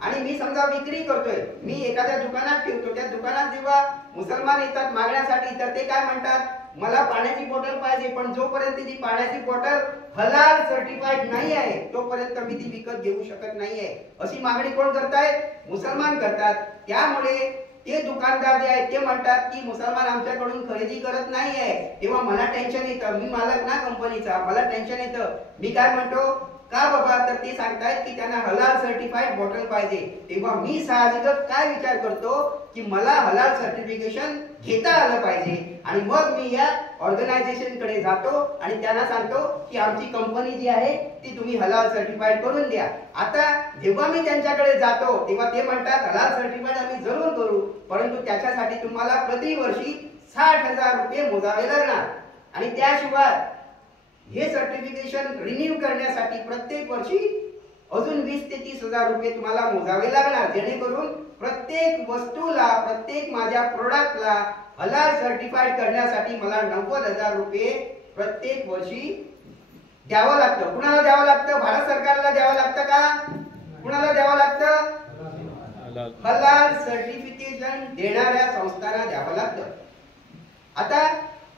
आणि मी समजा विक्री करतोय, मी एखाद्या दुकानात ठेवतो. त्या दुकानात जेव्हा मुसलमान येतात मागण्यासाठी, तर ते काय म्हणतात, मला पाण्याची बॉटल पाहिजे, पण जोपर्यंत ती पाण्याची बॉटल हलाल सर्टिफाईड नाही आहे तोपर्यंत मी ती विकत घेऊ शकत नाहीये. अशी मागणी कोण करतायत? मुसलमान करतात. त्यामुळे ते दुकानदार जे आहेत ते म्हणतात की मुसलमान आमच्याकडून खरेदी करत नाहीये, तेव्हा मला टेन्शन येतं. मी मालक ना कंपनीचा, मला टेन्शन येतं. मी काय म्हणतो, का बाबा, तर ते सांगतायत की त्यांना हलाल सर्टिफाईड बॉटल पाहिजे. तेव्हा मी साहजिकच काय विचार करतो की मला हलाल सर्टिफिकेशन घेता आलं पाहिजे, आणि मग मी या ऑर्गनायझेशन कडे जातो आणि त्यांना सांगतो की आमची कंपनी जी आहे ती तुम्ही हलाल सर्टिफाईड करून द्या. आता जेव्हा मी त्यांच्याकडे जातो तेव्हा ते म्हणतात हलाल सर्टिफाईड आम्ही जरूर करू, परंतु त्याच्यासाठी तुम्हाला प्रतिवर्षी 60,000 रुपये मोजावे लागणार, आणि त्याशिवाय हे सर्टिफिकेशन रिन्यू करण्यासाठी प्रत्येक वर्षी अजून 20 ते 30,000 रुपये तुम्हाला मोजावे लागणार, जेणेकरून प्रत्येक वस्तूला, प्रत्येक माझ्या प्रोडक्टला हलाल सर्टिफाईड करण्यासाठी मला 90,000 रुपये प्रत्येक वर्षी द्यावं लागतं. कुणाला द्यावं लागतं? भारत सरकारला द्यावं लागतं का? कुणाला द्यावं लागतं? हलाल सर्टिफिकेशन देणाऱ्या संस्थांना द्यावं लागतं. आता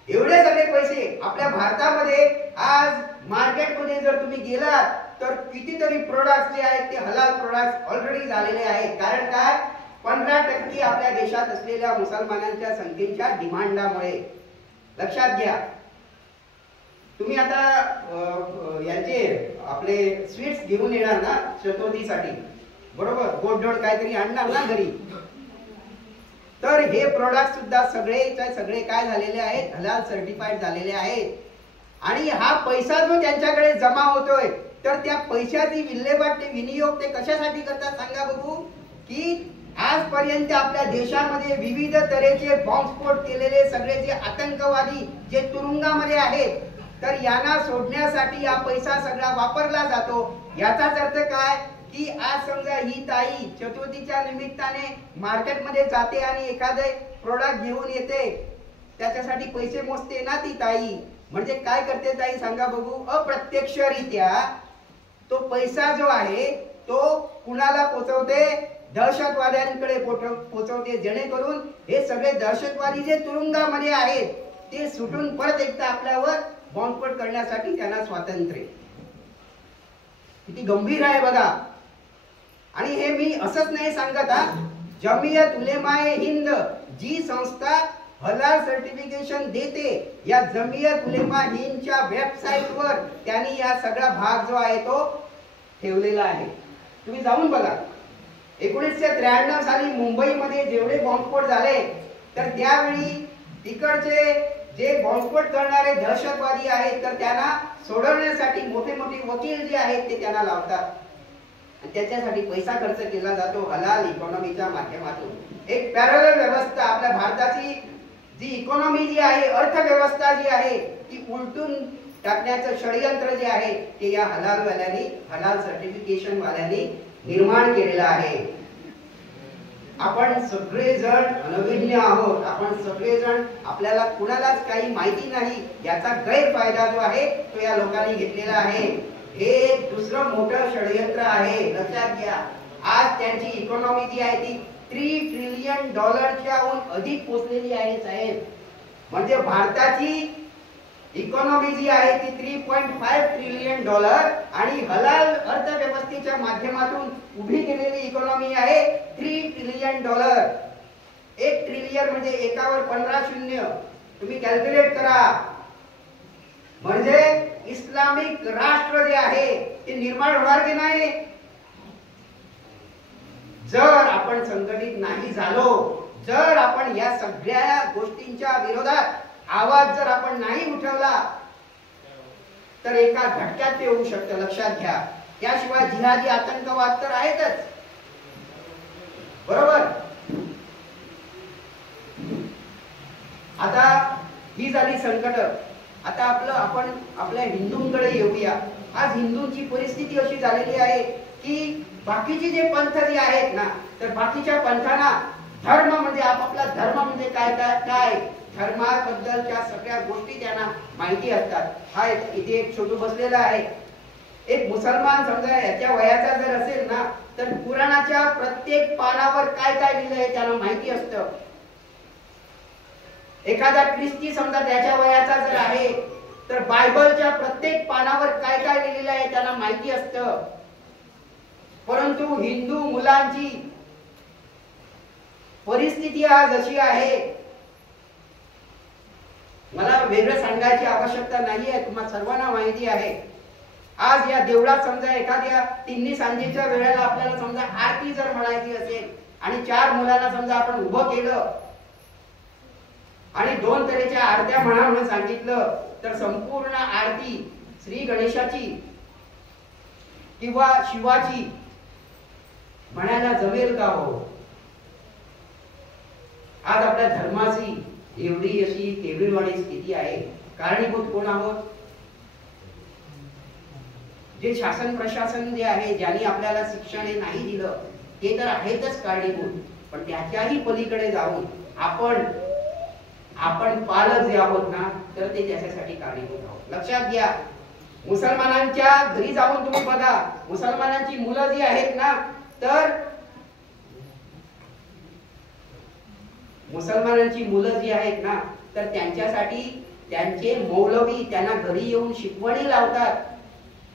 एवढे सगळे पैसे आपल्या भारतामध्ये आज मार्केटमध्ये जर तुम्ही गेलात तर कितीतरी प्रोडक्ट्स जे आहेत ते हलाल प्रोडक्ट्स ऑलरेडी झालेले आहेत. कारण काय? 15% आपल्या देशात असलेल्या मुसलमानांच्या संख्येच्या डिमांडामुळे. लक्षात घ्या, तुम्ही आता याचे आपले स्वीट्स घेऊन येणार ना चतुर्थीसाठी, बरोबर, गोडधोड काहीतरी आणणार ना घरी, तर हे प्रोडक्ट सुद्धा सगळे काय झालेले आहेत? हलाल सर्टिफाईड झालेले आहेत. आणि हा पैसा जो त्यांच्याकडे जमा होतोय, तर त्या पैशाची विल्हेवाट, ते विनियोग ते कशासाठी करतात सांगा बघू? की आजपर्यंत आपल्या देशामध्ये विविध तऱ्हेचे बॉम्बस्फोट केलेले सगळे जे आतंकवादी जे तुरुंगामध्ये आहेत, तर यांना सोडण्यासाठी हा पैसा सगळा वापरला जातो. याचाच अर्थ काय की आज समजा ही ताई चतुर्थीच्या निमित्ताने मार्केटमध्ये जाते आणि एखादे प्रोडक्ट घेऊन येते, त्याच्यासाठी पैसे मोजते ना ती ताई. म्हणजे काय करते ताई सांगा बघू? अप्रत्यक्षरित्या तो पैसा जो आहे तो कुणाला पोचवते? दहशतवाद्यांकडे पोचवते, जेणेकरून हे सगळे दहशतवादी जे तुरुंगामध्ये आहेत ते सुटून परत एकदा आपल्यावर बॉम्बस्फोट करण्यासाठी त्यांना स्वातंत्र्य. किती गंभीर आहे बघा. आणि हे मी असंच नाही सांगत, जमियत उलेमाए हिंद जी संस्था हलाल सर्टिफिकेशन देते, या जमियत उलेमा हिंदच्या वेबसाईटवर त्यांनी या सगळा भाग जो आहे तो ठेवलेला आहे. तुम्ही जाऊन बघा. 1993 साली मुंबईमध्ये जेवढे बॉम्बस्फोट झाले, तर त्यावेळी तिकडचे जे बॉम्बस्फोट करणारे दहशतवादी आहेत तर त्यांना सोडवण्यासाठी मोठे मोठे वकील जे आहेत ते त्यांना लावतात, त्याच्यासाठी पैसा खर्च केला जातो हलाल इकॉनॉमीच्या माध्यमातून. एक पॅरलल व्यवस्था आपल्या भारताची जी इकॉनॉमी जी आहे, अर्थव्यवस्था जी आहे, ती उलटून टाकण्याचं षडयंत्र जे आहे ते या हलाल सर्टिफिकेशन वाल्यांनी निर्माण केलेलं आहे. आपण सगळेजण अनभिज्ञ आहोत. आपण सगळेजण, आपल्याला कुणालाच काही माहिती नाही याचा गैरफायदा जो आहे तो या लोकांनी घेतलेला आहे. हे दुसरं मोठं षडयंत्र आहे, लक्षात घ्या. आज त्यांची इकॉनॉमी जी आहे ती $3 ट्रिलियन अधिक पोहोचलेली आहे साहेब. म्हणजे भारताची इकॉनॉमी जी आहे ती $3.5 ट्रिलियन आणि हलाल अर्थव्यवस्थेच्या माध्यमातून उभी केलेली इकॉनॉमी आहे $3 ट्रिलियन. 1 ट्रिलियन म्हणजे एकावर 15 शून्य. तुम्ही कॅल्क्युलेट करा. म्हणजे इस्लामिक राष्ट्र जे आहे ते निर्माण होणार की नाही. जर आपण संघटित नाही झालो, जर आपण या सगळ्या गोष्टींच्या विरोधात आवाज जर आपण नाही उठवला तर एका झटक्यात ते होऊ शकतं, लक्षात घ्या. त्याशिवाय जिहादी आतंकवाद तर आहेतच, बरोबर. आता ही झाली संकट. आता आपण आपल्या हिंदूंकडे येऊया. आज हिंदूंची परिस्थिती अशी झालेली आहे की बाकीचे जे पंथ जे आहेत ना, तर बाकीच्या पंथांना धर्म म्हणजे आपापला धर्म म्हणजे काय काय काय धर्माबद्दलच्या सगळ्या गोष्टी त्यांना माहिती असतात. हा इथे एक छोटू बसलेला आहे. एक मुसलमान समजा याच्या वयाचा जर असेल ना, तर कुराणाच्या प्रत्येक पानावर काय काय लिहिलं आहे त्यांना माहिती असतं. एखादा ख्रिस्ती समजा त्याच्या वयाचा जर आहे तर बायबलच्या प्रत्येक पानावर काय काय लिहिलेलं आहे त्यांना माहिती असतं. परंतु हिंदू मुलांची परिस्थिती आज अशी आहे, मला वेगळं सांगायची आवश्यकता नाहीये, तुम्हाला सर्वांना माहिती आहे. आज या देवळात समजा एखाद्या तिन्ही सांजेच्या वेळेला आपल्याला समजा आरती जर म्हणायची असेल आणि 4 मुलांना समजा आपण उभं केलं आणि 2 तऱ्हेच्या आरत्या म्हणा म्हणून सांगितलं तर संपूर्ण आरती श्री गणेशाची किंवा शिवाची म्हणायला जमेल का हो. आज आपल्या धर्माची एवढी अशी केविलवाणी स्थिती आहे. कारणीभूत कोण आहोत? जे शासन प्रशासन जे आहे, ज्यांनी आपल्याला शिक्षण हे नाही दिलं ते तर आहेतच कारणीभूत, पण त्याच्याही पलीकडे जाऊन आपण पालक जे आहोत ना, तर ते त्याच्यासाठी कारणीभूत आहोत. लक्षात घ्या. मुसलमानांच्या घरी जाऊन तुम्ही बघा, मुसलमानांची मुलं जी आहेत ना, तर मुसलमानांची मुलं जी आहेत ना, तर त्यांच्यासाठी त्यांचे मौलवी त्यांना घरी येऊन शिकवणी लावतात.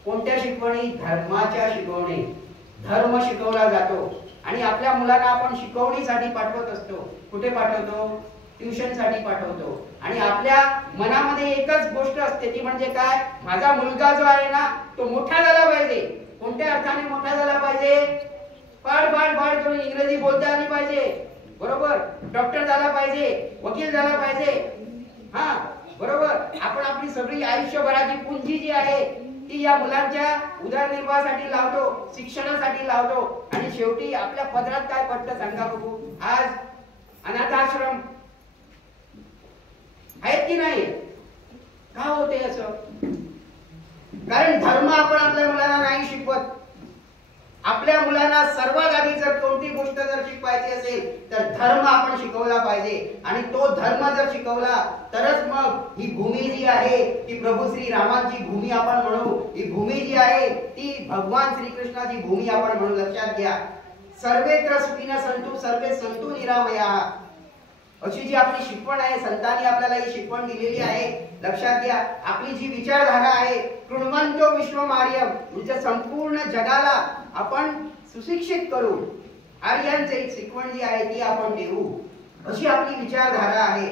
कोणत्या शिकवणी? धर्माच्या शिकवणी. धर्म शिकवला जातो आणि आपल्या मुलांना आपण शिकवणीसाठी पाठवत असतो. कुठे पाठवतो? ट्युशन साठी पाठवतो. आणि आपल्या मनामध्ये एकच गोष्ट असते, ती म्हणजे काय? माझा मुलगा जो आहे ना, तो मोठा झाला पाहिजे. कोणत्या अर्थाने मोठा झाला पाहिजे? फाड फाड फाड करून इंग्रजी बोलता आली पाहिजे, बरोबर. डॉक्टर झाला पाहिजे, वकील झाला पाहिजे. हा, बरोबर. आपण आपली सगळी आयुष्यभराची पुंजी जी आहे ती या मुलांच्या उदरनिर्वाहासाठी लावतो, शिक्षणासाठी लावतो आणि शेवटी आपल्या पदरात काय पडतं सांगा बघू. आज अनाथाश्रम आहेत की नाही? का होते असं? कारण धर्म आपण आपल्या मुलांना नाही शिकवत. आपल्या मुलांना सर्वात आधी जर कोणती गोष्ट जर शिकवायची असेल तर धर्म आपण शिकवला पाहिजे. आणि तो धर्म जर शिकवला तरच मग ही भूमी जी आहे ती प्रभू श्री रामांची भूमी आपण म्हणू. ही भूमी जी आहे ती भगवान श्रीकृष्णाची भूमी आपण म्हणू. लक्षात घ्या. सर्वेत्र सुखिनः सन्तु सर्वे सन्तु निरामयाः अशी जी आपली शिकवण आहे, संतांनी आपल्याला ही शिकवण दिलेली आहे. लक्षात घ्या. आपली जी विचारधारा आहे, कृण्वन्तो विश्वमार्यम, म्हणजे संपूर्ण जगाला आपण सुशिक्षित करू. आर्यांची एक शिकवण जी आहे ती आपण देऊ, अशी आपली विचारधारा आहे.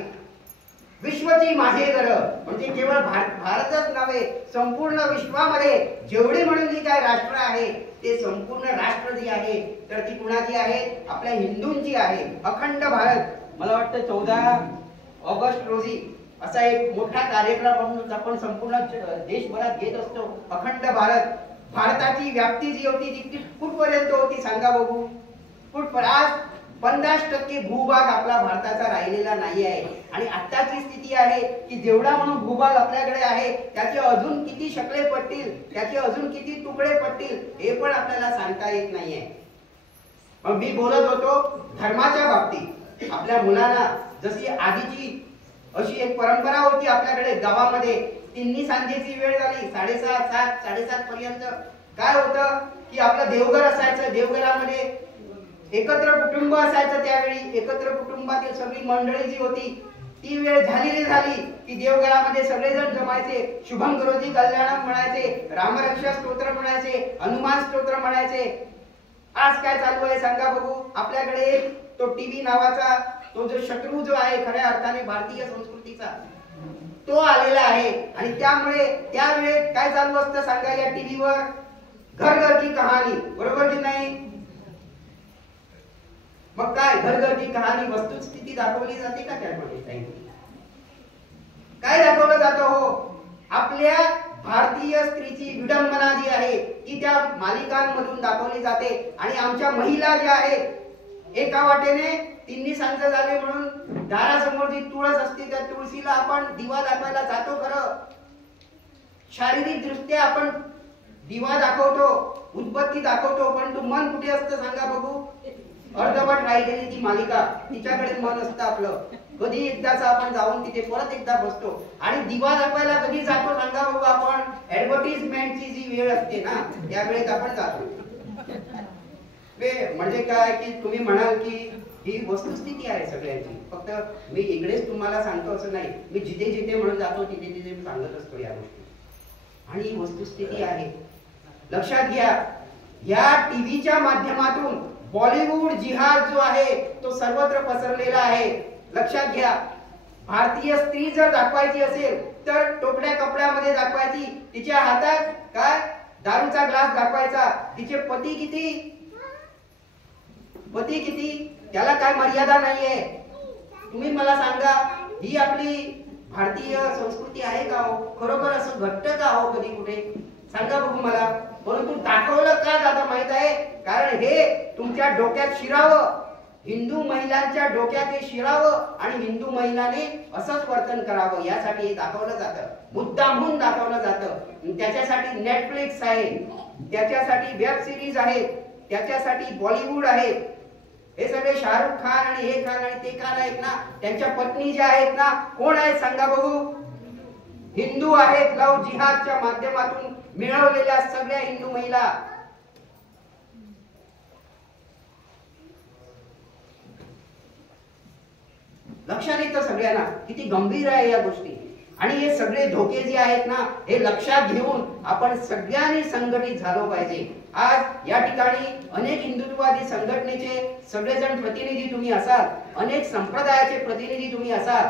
विश्वची माझे घर म्हणजे केवळ भारतच नव्हे, संपूर्ण विश्वामध्ये जेवढे म्हणून जी काय राष्ट्र आहे ते संपूर्ण राष्ट्र जी आहे तर ती कुणाची आहे? आपल्या हिंदूंची आहे. अखंड भारत. मला वाटतं 14 ऑगस्ट रोजी असा एक मोठा कार्यक्रम आपण संपूर्ण देशभरात घेत असतो. अखंड भारत. भारताची व्याप्ती जी होती ती कुठपर्यंत होती सांगा बघू. कुठपर्यंत? आज 50% भूभाग आपला भारताचा राहिलेला नाही आहे. आणि आताची स्थिती आहे की जेवढा म्हणून भूभाग आपल्याकडे आहे त्याचे अजून किती शकले पडतील, त्याचे अजून किती तुकडे पडतील हे पण आपल्याला सांगता येत नाहीये. मग मी बोलत होतो धर्माच्या बाबतीत. आपल्या मुलांना जशी आधीची अशी एक परंपरा होती आपल्याकडे गावामध्ये, तिन्ही सांजेची वेळ झाली 7:30 पर्यंत काय होतं की आपलं देवघर असायचं. देवघरामध्ये एकत्र कुटुंब असायचं. त्यावेळी एकत्र कुटुंबातील सगळी मंडळी जी होती ती वेळ झाली की देवघरामध्ये सगळेजण जमायचे, शुभम करोती कल्याणम म्हणायचे, रामरक्षा स्तोत्र म्हणायचे, हनुमान स्तोत्र म्हणायचे. आज काय चालू आहे सांगा बघू. आपल्याकडे तो टीव्ही नावाचा तो जो शत्रू जो आहे खऱ्या अर्थाने भारतीय संस्कृतीचा तो आलेला आहे. आणि त्यामुळे त्यावेळेस काय चालू असतं सांगा या टीव्हीवर, घर घर की कहाणी, बरोबर की नाही. मग काय घर घर की कहाणी वस्तुस्थिती दाखवली जाते का त्यामध्ये? काय दाखवलं जातं हो, आपल्या भारतीय स्त्रीची विडंबना जी आहे ती त्या मालिकांमधून दाखवली जाते. आणि आमच्या महिला ज्या आहेत एका वाटेने तिन्ही सांज झाले म्हणून दारासमोर जी तुळस असते त्या तुळशीला आपण दिवा दाखवायला जातो. खरं शारीरिक दृष्ट्या आपण दिवा दाखवतो, उदबत्ती दाखवतो, परंतु मन कुठे असतं सांगा बघू. अर्धवट राहिलेली ती मालिका, तिच्याकडे मन असतं आपलं. कधी एकदाच आपण जाऊन तिथे परत एकदा बसतो आणि दिवा दाखवायला कधी जातो सांगा बघू आपण. ऍडव्हर्टिजमेंटची जी वेळ असते ना त्यावेळेस आपण जातो. म्हणजे काय की तुम्ही म्हणाल की ही वस्तुस्थिती आहे सगळ्यांची, फक्त मी इकडेच तुम्हाला सांगतो असं नाही, मी जिथे जिथे म्हणून जातो तिथे तिथे सांगत असतो या गोष्टी. आणि ही वस्तुस्थिती आहे. लक्षात घ्या, या टीव्हीच्या माध्यमातून बॉलिवूड जिहाद जो आहे तो सर्वत्र पसरलेला आहे. लक्षात घ्या, भारतीय स्त्री जर दाखवायची असेल तर टोकड्या कपड्यामध्ये दाखवायची, तिच्या हातात काय दारूचा ग्लास दाखवायचा. तिचे पती किती त्याला काय मर्यादा नाहीये. तुम्ही मला सांगा, ही आपली भारतीय संस्कृती आहे का हो? खरोखर असं घडतं का हो कधी कुठे सांगा बघू मला. परंतु दाखवलं का जातं माहित आहे, कारण हे तुमच्या डोक्यात शिरावं, हिंदू महिलांच्या डोक्यात हे शिरावं आणि हिंदू महिलाने असंच वर्तन करावं यासाठी हे दाखवलं जातं, मुद्दामहून दाखवलं जातं. त्याच्यासाठी नेटफ्लिक्स आहे, त्याच्यासाठी वेब सिरीज आहेत, त्याच्यासाठी बॉलिवूड आहे. हे सगळे शाहरुख खान आणि हे खान आणि ते खान आहेत ना, त्यांच्या पत्नी ज्या आहेत ना कोण आहेत सांगा बघू. हिंदू आहेत. लव जिहादच्या माध्यमातून मिळवलेल्या सगळ्या हिंदू महिला. लक्षात येतं सगळ्यांना किती गंभीर आहे या गोष्टी. आणि हे सगळे धोके जे आहेत ना हे लक्षात घेऊन आपण सगळ्यांनी संघटित झालो पाहिजे. आज या ठिकाणी अनेक हिंदुत्ववादी संघटनेचे सगळेजण प्रतिनिधी तुम्ही असाल, अनेक संप्रदायाचे प्रतिनिधी तुम्ही असाल,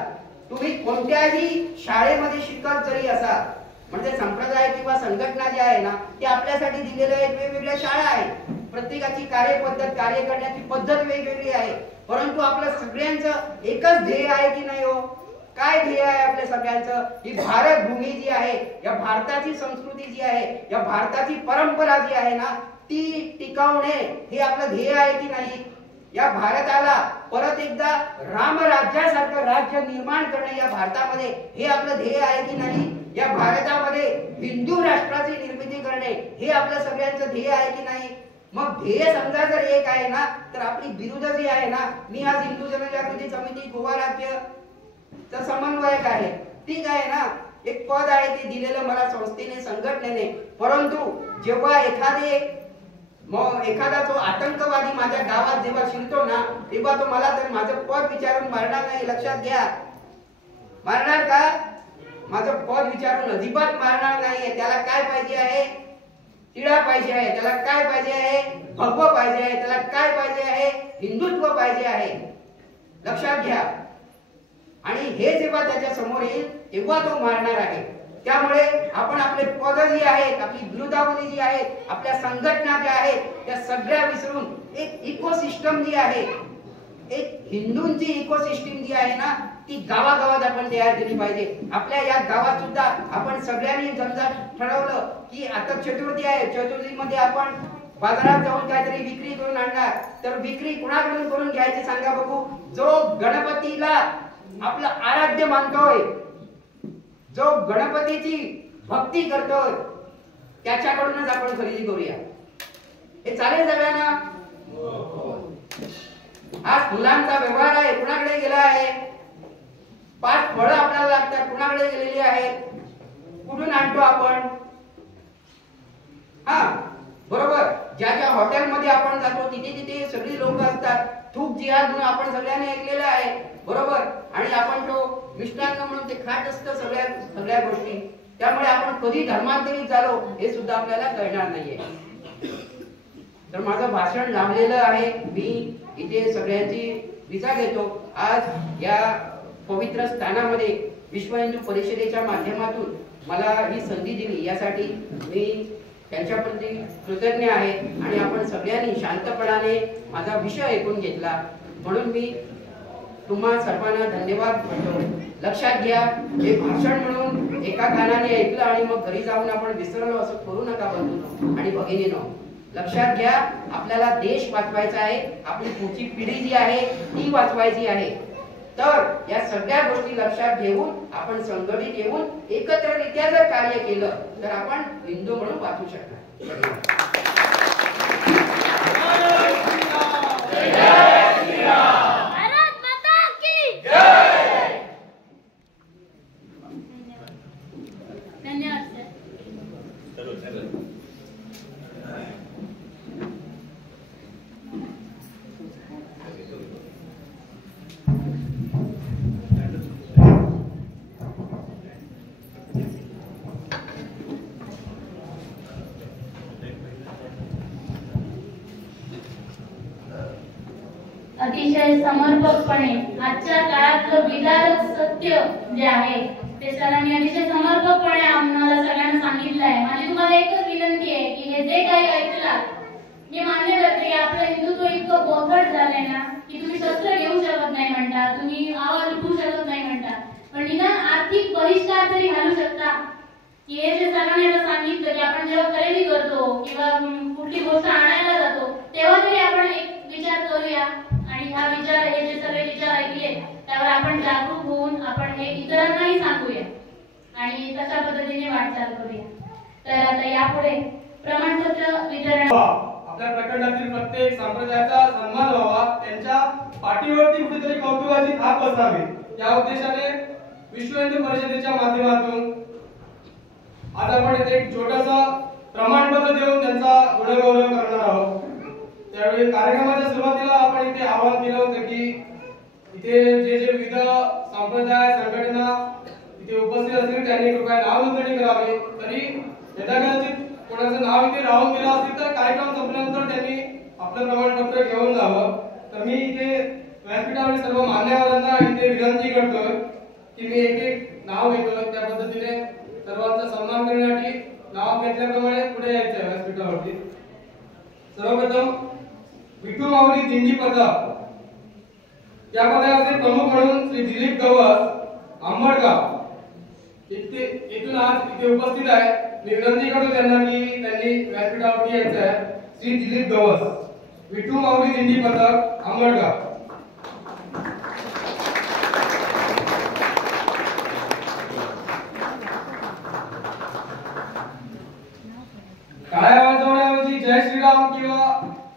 तुम्ही कोणत्याही शाळेमध्ये शिकत जरी असाल, म्हणजे संप्रदाय किंवा संघटना जी आहे ना ती आपल्यासाठी दिलेल्या एक वेगवेगळ्या शाळा आहेत. प्रत्येकाची कार्यपद्धत, कार्य करण्याची पद्धत वेगवेगळी आहे. परंतु आपलं सगळ्यांचं एकच ध्येय आहे की नाही हो? काय ध्येय आहे आपल्या सगळ्यांचं? ही भारत भूमी जी आहे, या भारताची संस्कृती जी आहे, या भारताची परंपरा जी आहे ना ती टिकवणे हे आपलं ध्येय आहे की नाही? या भारताला परत एकदा रामराज्यासारखं राज्य निर्माण करणे या भारतामध्ये हे आपलं ध्येय आहे की नाही? या भारतामध्ये हिंदू राष्ट्राची निर्मिती करणे हे आपल्या सगळ्यांचं ध्येय आहे की नाही? मग ध्येय समजा जर एक आहे ना तर आपली विरुद्ध जी आहे ना, मी आज हिंदू जनजागृती समिती गोवा राज्य चा समन्वयक आहे, ठीक आहे ना, एक पद आहे ते दिलेलं मला संस्थेने, संघटनेने. परंतु जेव्हा एखादा तो आतंकवादी माझ्या गावात जेव्हा शिरतो ना तेव्हा तो मला तर माझं पद विचारून मारणार नाही. लक्षात घ्या, मारणार का? माझं पद विचारून अजिबात मारणार नाहीये. त्याला काय पाहिजे आहे? टिळा पाहिजे आहे. त्याला काय पाहिजे आहे? भगव पाहिजे आहे. त्याला काय पाहिजे आहे? हिंदुत्व पाहिजे आहे. लक्षात घ्या. आणि हे जेव्हा त्याच्या समोर येईल तेव्हा तो मारणार आहे. त्यामुळे आपण आपले पद जी आहेत, आपली विरुद्धावली जी आहे, आपल्या संघटना ज्या आहेत त्या सगळ्या विसरून एक इकोसिस्टम जी आहे, एक हिंदूंची इकोसिस्टम जी आहे ना ती गावागावात आपण तयार केली पाहिजे. आपल्या या गावात सुद्धा आपण सगळ्यांनी समजा ठरवलं की आता चतुर्थी आहे, चतुर्थीमध्ये आपण बाजारात जाऊन काहीतरी विक्री करून आणणार, तर विक्री कुणाकडून करून घ्यायची सांगा बघू? जो गणपतीला आपलं आराध्य मानतोय, जो गणपतीची भक्ती करतोय त्याच्याकडूनच आपण खरेदी करूया. हे चालेल सगळ्यांना? आज फुलांचा व्यवहार आहे, कुणाकडे गेला आहे? 5 फळं आपल्याला लागतात, कुणाकडे गेलेली आहेत? कुठून आणतो आपण? हा बरोबर, ज्या ज्या हॉटेलमध्ये आपण जातो तिथे तिथे सगळी लोक असतात. थूक जिहाद म्हणून आपण सगळ्यांनी ऐकलेलं आहे, बरोबर. आणि आपण तो मिष्टान्न म्हणून ते खात असतं सगळ्या गोष्टी. त्यामुळे आपण कधी धर्मांतरित झालो हे सुद्धा आपल्याला कळणार नाहीये. तर माझं भाषण लांबलेलं आहे, मी इथे सगळ्यांची विजा घेतो. आज या पवित्र स्थानामध्ये विश्व हिंदू परिषदेच्या माध्यमातून मला ही संधी दिली यासाठी मी त्यांच्याप्रती कृतज्ञ आहे. आणि आपण सगळ्यांनी शांतपणाने माझा विषय ऐकून घेतला म्हणून मी तुम्हा सर्वांना धन्यवाद म्हणतो. लक्षात घ्या, हे भाषण म्हणून एका कानाने ऐकलं आणि मग घरी जाऊन आपण विसरलो असं करू नका बंधूंनो आणि भगिनींनो. लक्षात घ्या, आपल्याला देश वाचवायचा आहे, आपली पुढची पिढी जी आहे ती वाचवायची आहे. तर या सगळ्या गोष्टी लक्षात घेऊन आपण संघटित येऊन एकत्ररित्या जर कार्य केलं तर आपण हिंदू म्हणून वाचू शकणार. अतिशय समर्पकपणे आजच्या काळातलं विदारक सत्य जे आहे ते सरांनी अतिशय समर्पकपणे आम्हाला सगळ्यांना सांगितलं आहे. माझी तुम्हाला एकच विनंती आहे की हे जे काही ऐकलं मी मान्य करते की आपलं हिंदुत्व इतकं बोथट झालंय ना की तुम्ही शस्त्र घेऊ शकत नाही म्हणता, तुम्ही आवाज उठवू शकत नाही म्हणता, पण निदान आर्थिक बहिष्कार तरी घालू शकता. की हे जे सरांनी आता सांगितलं की आपण जेव्हा खरेदी करतो किंवा कुठली गोष्ट आणायला जातो तेव्हा तरी आपण एक विचार करूया आणि हा विचार हे जे सगळे विचार ऐकले त्यावर आपण जागरूक होऊन आपण हे इतरांनाही सांगूया आणि तशा पद्धतीने वाटचाल करूया. तर आता यापुढे प्रमाणपत्र वितरण आपल्या प्रकरणातील प्रत्येक संप्रदायाचा सन्मान व्हावा, त्यांच्या पाठीवरती कुठेतरी कौतुकाची थाप बसावी या उद्देशाने विश्व हिंदू परिषदेच्या माध्यमातून आज आपण इथे एक छोटासा प्रमाणपत्र देऊन त्यांचा गुणगौरव करणार आहोत. त्यावेळी कार्यक्रमाच्या सुरुवातीला आपण इथे आवाहन केलं होतं की इथे जे जे विविध संप्रदाय संघटना इथे उपस्थित असतील त्यांनी कृपया नाव नोंदणी करावी. तरी यथाकथित कोणाचं नाव इथे राहून गेलं असेल तर कार्यक्रम संपल्यानंतर त्यांनी आपलं प्रमाणपत्र घेऊन जावं. तर मी इथे व्यासपीठावरील सर्व मान्यवरांना इथे विनंती करतोय की मी एक एक नाव घेतोय त्या पद्धतीने सर्वांचा सन्मान करण्यासाठी नाव घेतल्याप्रमाणे पुढे यायचं आहे व्यासपीठावरती. सर्वप्रथम विठू माऊली दिंडी पथक या पथकाचे प्रमुख म्हणून श्री दिलीप गवस आंबडगाव इथून आज इथे उपस्थित आहे. मी विनंती करतो त्यांना की त्यांनी व्यासपीठावरती यायचं आहे. श्री दिलीप गवस विठू माऊली दिंडी पथक आंबडगाव. टाळ्या वाजवण्याऐवजी जय श्रीराम किंवा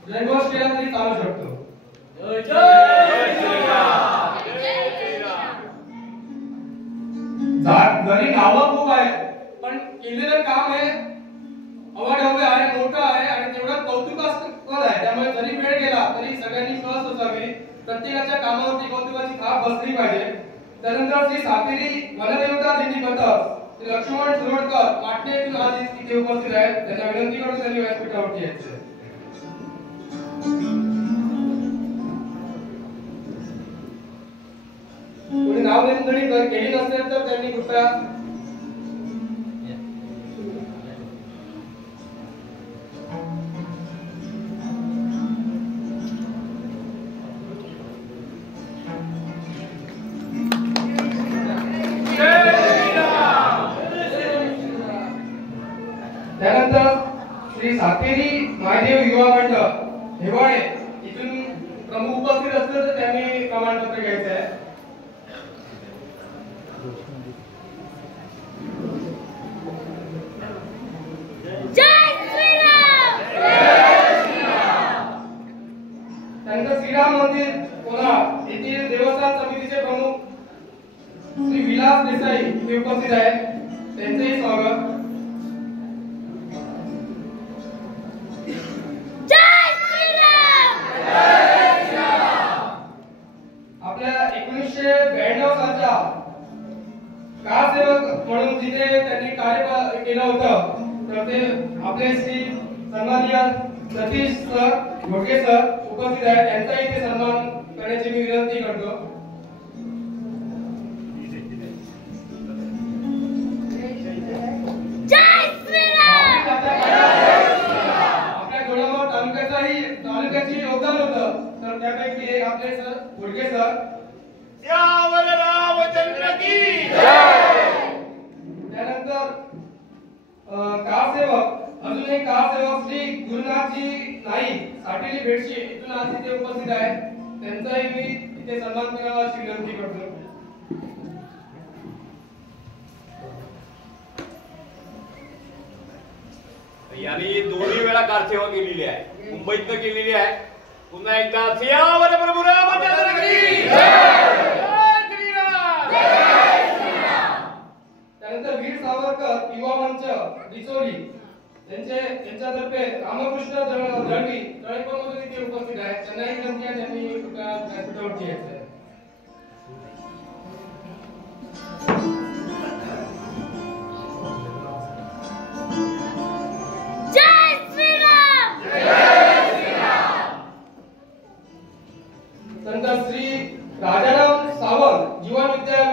जयघोष केला तरी चालू शकतो. जरी नावं खूप आहे पण केलेलं काम हे अवाढव्य आहे, मोठं आहे आणि तेवढं कौतुकास्पद आहे. त्यामुळे जरी वेळ गेला तरी सगळ्यांनी कळ सुचावी, प्रत्येकाच्या कामावरती कौतुकाची थाप बसली पाहिजे. त्यानंतर श्री सातेरी वनदेवता दिंडी पथक श्री लक्ष्मण सुरवडकर माटणे येथून आज इथे उपस्थित आहेत. त्यांना विनंती करून त्यांनी व्यासपीठावरती यायचं. कोणी नाव नोंदणी केली नसेल तर त्यांनी कृपया त्यानंतर श्री सातेरी महादेव युवा मंडळ हेवाळे इथून प्रमुख उपस्थित असतील तर त्यांनी प्रमाणपत्र घ्यायचं आहे. त्यानंतर श्रीराम मंदिर आपले श्री सन्माननीय सतीश सर घोडके सर उपस्थित आहेत, त्यांचाही इथे सन्मान करण्याची मी विनंती करतो. आपल्या दोडामार्ग तालुक्याची योगदान होतं, तर त्यापैकी एक आपले सर घोडके सर. यावर रामचंद्र की त्यानंतर कारसेवक, अजून एक कारसेवक श्री गुरुनाथजी नाईक साठेली भेटशी इथून आज इथे उपस्थित आहेत, त्यांचाही मी इथे सन्मान करावा अशी विनंती करतो. यांनी दोन्ही वेळा कारसेवा केलेली आहे, मुंबईत केलेली आहे. पुन्हा एकदा सियावर प्रभू रामचंद्र की जय, श्रीराम. त्यानंतर वीर सावरकर युवा मंच डिचोली त्यांच्यातर्फे रामकृष्ण दळवी तळेपणमधून इथे उपस्थित आहेत, त्यांनाही विनंती आहे त्यांनी व्यासपीठावरती यायचं. संत श्री राजाराम सावंत जीवन विद्या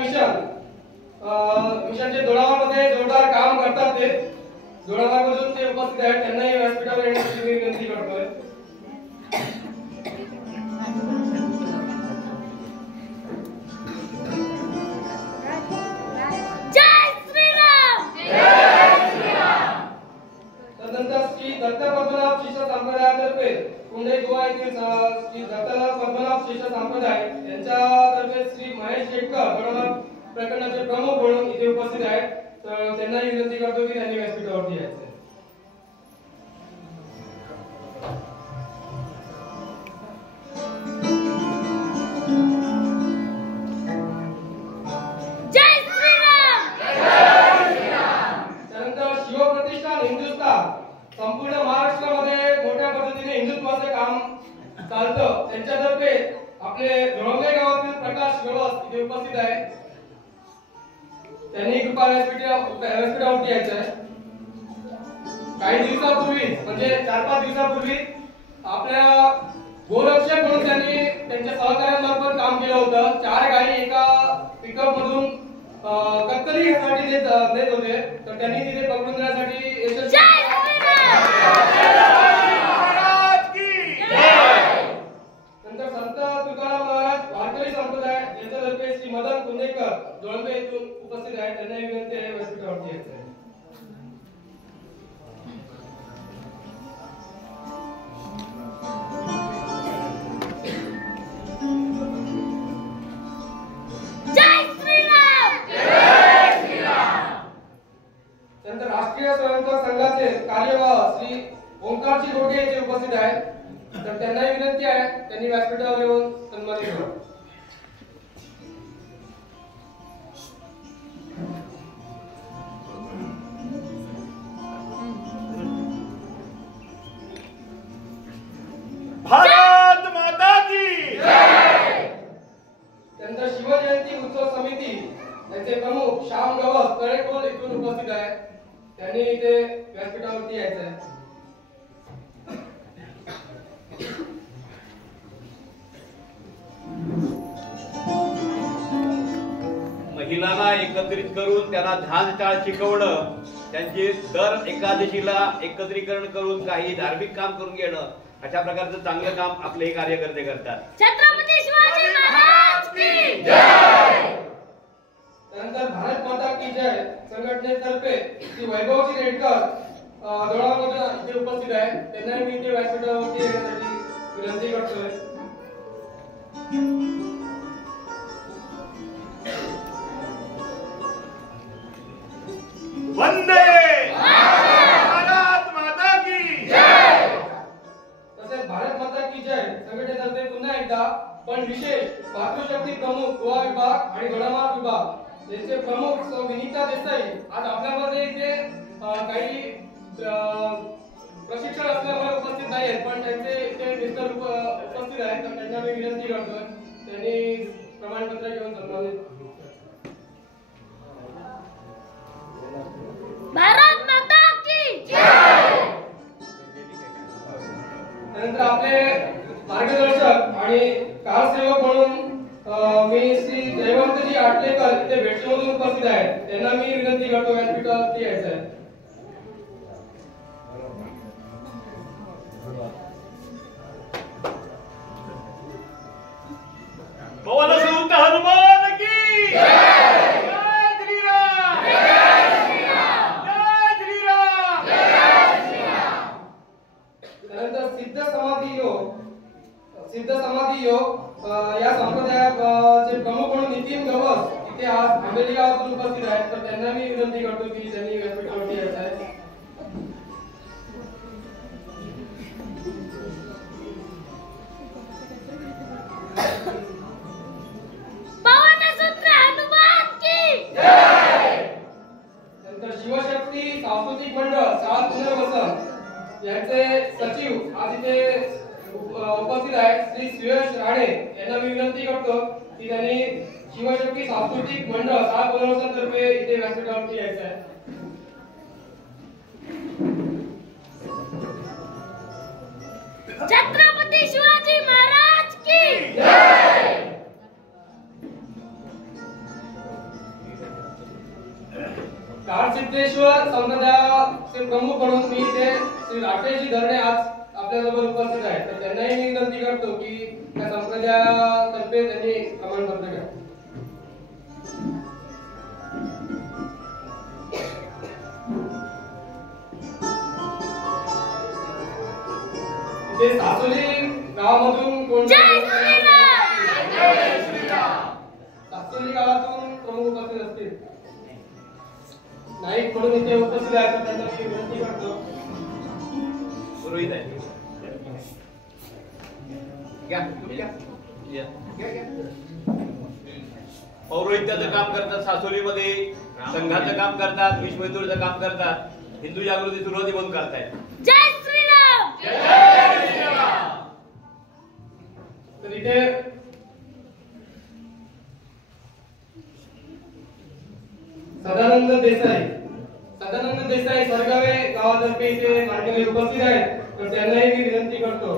मिशनचे दोडामार्गमध्ये जोरदार काम करतात, ते दोडामार्गमधून ते उपस्थित आहेत, त्यांनाही व्यासपीठावर येण्याची मी विनंती करतोय. तदनंतर श्री दत्त पद्मनाभ शिष्य संप्रदायातर्फे कुंडे गोवा येथील श्री दत्त पद्मनाभ शिष्य संप्रदाय यांच्यातर्फे श्री महेश शेटकर दोडामार्ग प्रकरणाचे प्रमुख म्हणून इथे उपस्थित आहेत, तर त्यांनाही विनंती करतो की त्यांनी व्यासपीठावरती यायचं. त्यानंतर शिवप्रतिष्ठान हिंदुस्थान संपूर्ण महाराष्ट्रामध्ये मोठ्या पद्धतीने हिंदुत्वाचे काम चालतं, त्यांच्यातर्फे आपले धोळंगे गावातील प्रकाश गवस इथे उपस्थित आहे, त्यांनी कृपा व्यासपीठावरती यायचं आहे. काही दिवसापूर्वी म्हणजे 4-5 दिवसापूर्वी आपल्या गोरक्षक म्हणून त्यांनी त्यांच्या सहकार्यांमार्फत काम केलं होतं. 4 गायी एका पिकअप मधून कत्तलीसाठी देत होते, तर त्यांनी तिथे पकडून देण्यासाठी यशस्वी. नंतर संत तुकाराम महाराज वारकरी संप्रदाय यांच्यातर्फे श्री मदन कुंदेकर जोळंबे येथून उपस्थित आहेत, त्यांना विनंती आहे व्यासपीठावरती यायचं आहे. नंतर राष्ट्रीय स्वयंसेवक संघाचे कार्यवाह श्री ओंकारजी रोडगे येथे उपस्थित आहेत, तर त्यांनाही विनंती आहे त्यांनी व्यासपीठावर येऊन सन्मानित करावं. भारत माता की जय. त्यानंतर शिवजयंती उत्सव समिती यांचे प्रमुख श्याम गवस तळेकोल इथून उपस्थित आहेत, त्यांनी इथे व्यासपीठावरती यायचं आहे. महिलांना एकत्रित करून त्यांना ध्यान चाळ शिकवणं, त्यांची दर एकादशीला एकत्रीकरण करून काही धार्मिक काम करून घेणं, अशा प्रकारचं चांगलं काम आपले हे कार्यकर्ते करतात. छत्रपती शिवाजी महाराज की जय. त्यानंतर भारत माता की जय संघटनेतर्फे श्री वैभवजी रेडकर दोडामार्ग इथे उपस्थित आहेत, त्यांनाही मी इथे व्यासपीठावरती येण्यासाठी विनंती करतोय. वंदे भारत माता की जय. तसेच भारत माता की जय संघटनेतर्फे पुन्हा एकदा पण विशेष मातृशक्ती प्रमुख गोवा विभाग आणि दोडामार्ग विभाग यांचे प्रमुख सौ विनीता देसाई आज आपल्यामध्ये इथे काही प्रशिक्षण असल्यामुळे उपस्थित नाही आहेत, पण त्यांचे इथे मिस्टर उपस्थित आहेत, तर त्यांना मी विनंती करतोय त्यांनी प्रमाणपत्र घेऊन सन्मानित. भारत माता की जय. त्यानंतर आपले मार्गदर्शक आणि कारसेवक म्हणून मी श्री जयवंतजी आटलेकर इथे भेटमधून उपस्थित आहेत. त्यांना मी विनंती करतो व्यासपीठावरती यायचं आहे. पवन सुत हनुमान की जय. जय श्रीराम. जय श्रीराम. जय श्रीराम. जय श्रीराम. त्यानंतर सिद्ध समाधी योग या संप्रदायाचे प्रमुख म्हणून नितीन गवस इथे आज आंबेली गावातून उपस्थित आहेत. तर त्यांना मी विनंती करतो की त्यांनी व्यासपीठावरती यायचं आहे. नंतर शिवशक्ती सांस्कृतिक मंडळ सात पुनर्वसन यांचे सचिव आज इथे उपस्थित आहेत श्री सुयश राणे. यांना मी विनंती करतो की त्यांनी शिवशक्ती सांस्कृतिक मंडळ सात पुनर्वसन तर्फे इथे व्यासपीठावरती यायचं आहे. छत्रपती शिवाजी महाराज की जय. कारसिद्धेश्वर संप्रदायाचे प्रमुख म्हणून मी इथे श्री राकेशजी धरणे आज आपल्यासोबत उपस्थित आहेत. तर त्यांनाही मी विनंती करतो की या संप्रदायातर्फे त्यांनी प्रमाणपत्र घ्या. इथे सासोली गावामधून कोण सासोली गावातून प्रमुख उपस्थित असतील नाईक म्हणून इथे उपस्थित आहेत. त्यांना मी विनंती करतो. पुरोहित आहे. पौरोहित्याचं काम करतात, सासोलीमध्ये संघाचं काम करतात, विश्व हिंदूचं काम करतात, हिंदू जागृती सुरुवाती म्हणून करतायत. जय श्रीराम. जय श्रीराम. तर इथे सदानंद देसाई सरगावे गावातर्फे इथे मान्यवर उपस्थित आहेत. तर त्यांनाही मी विनंती करतो.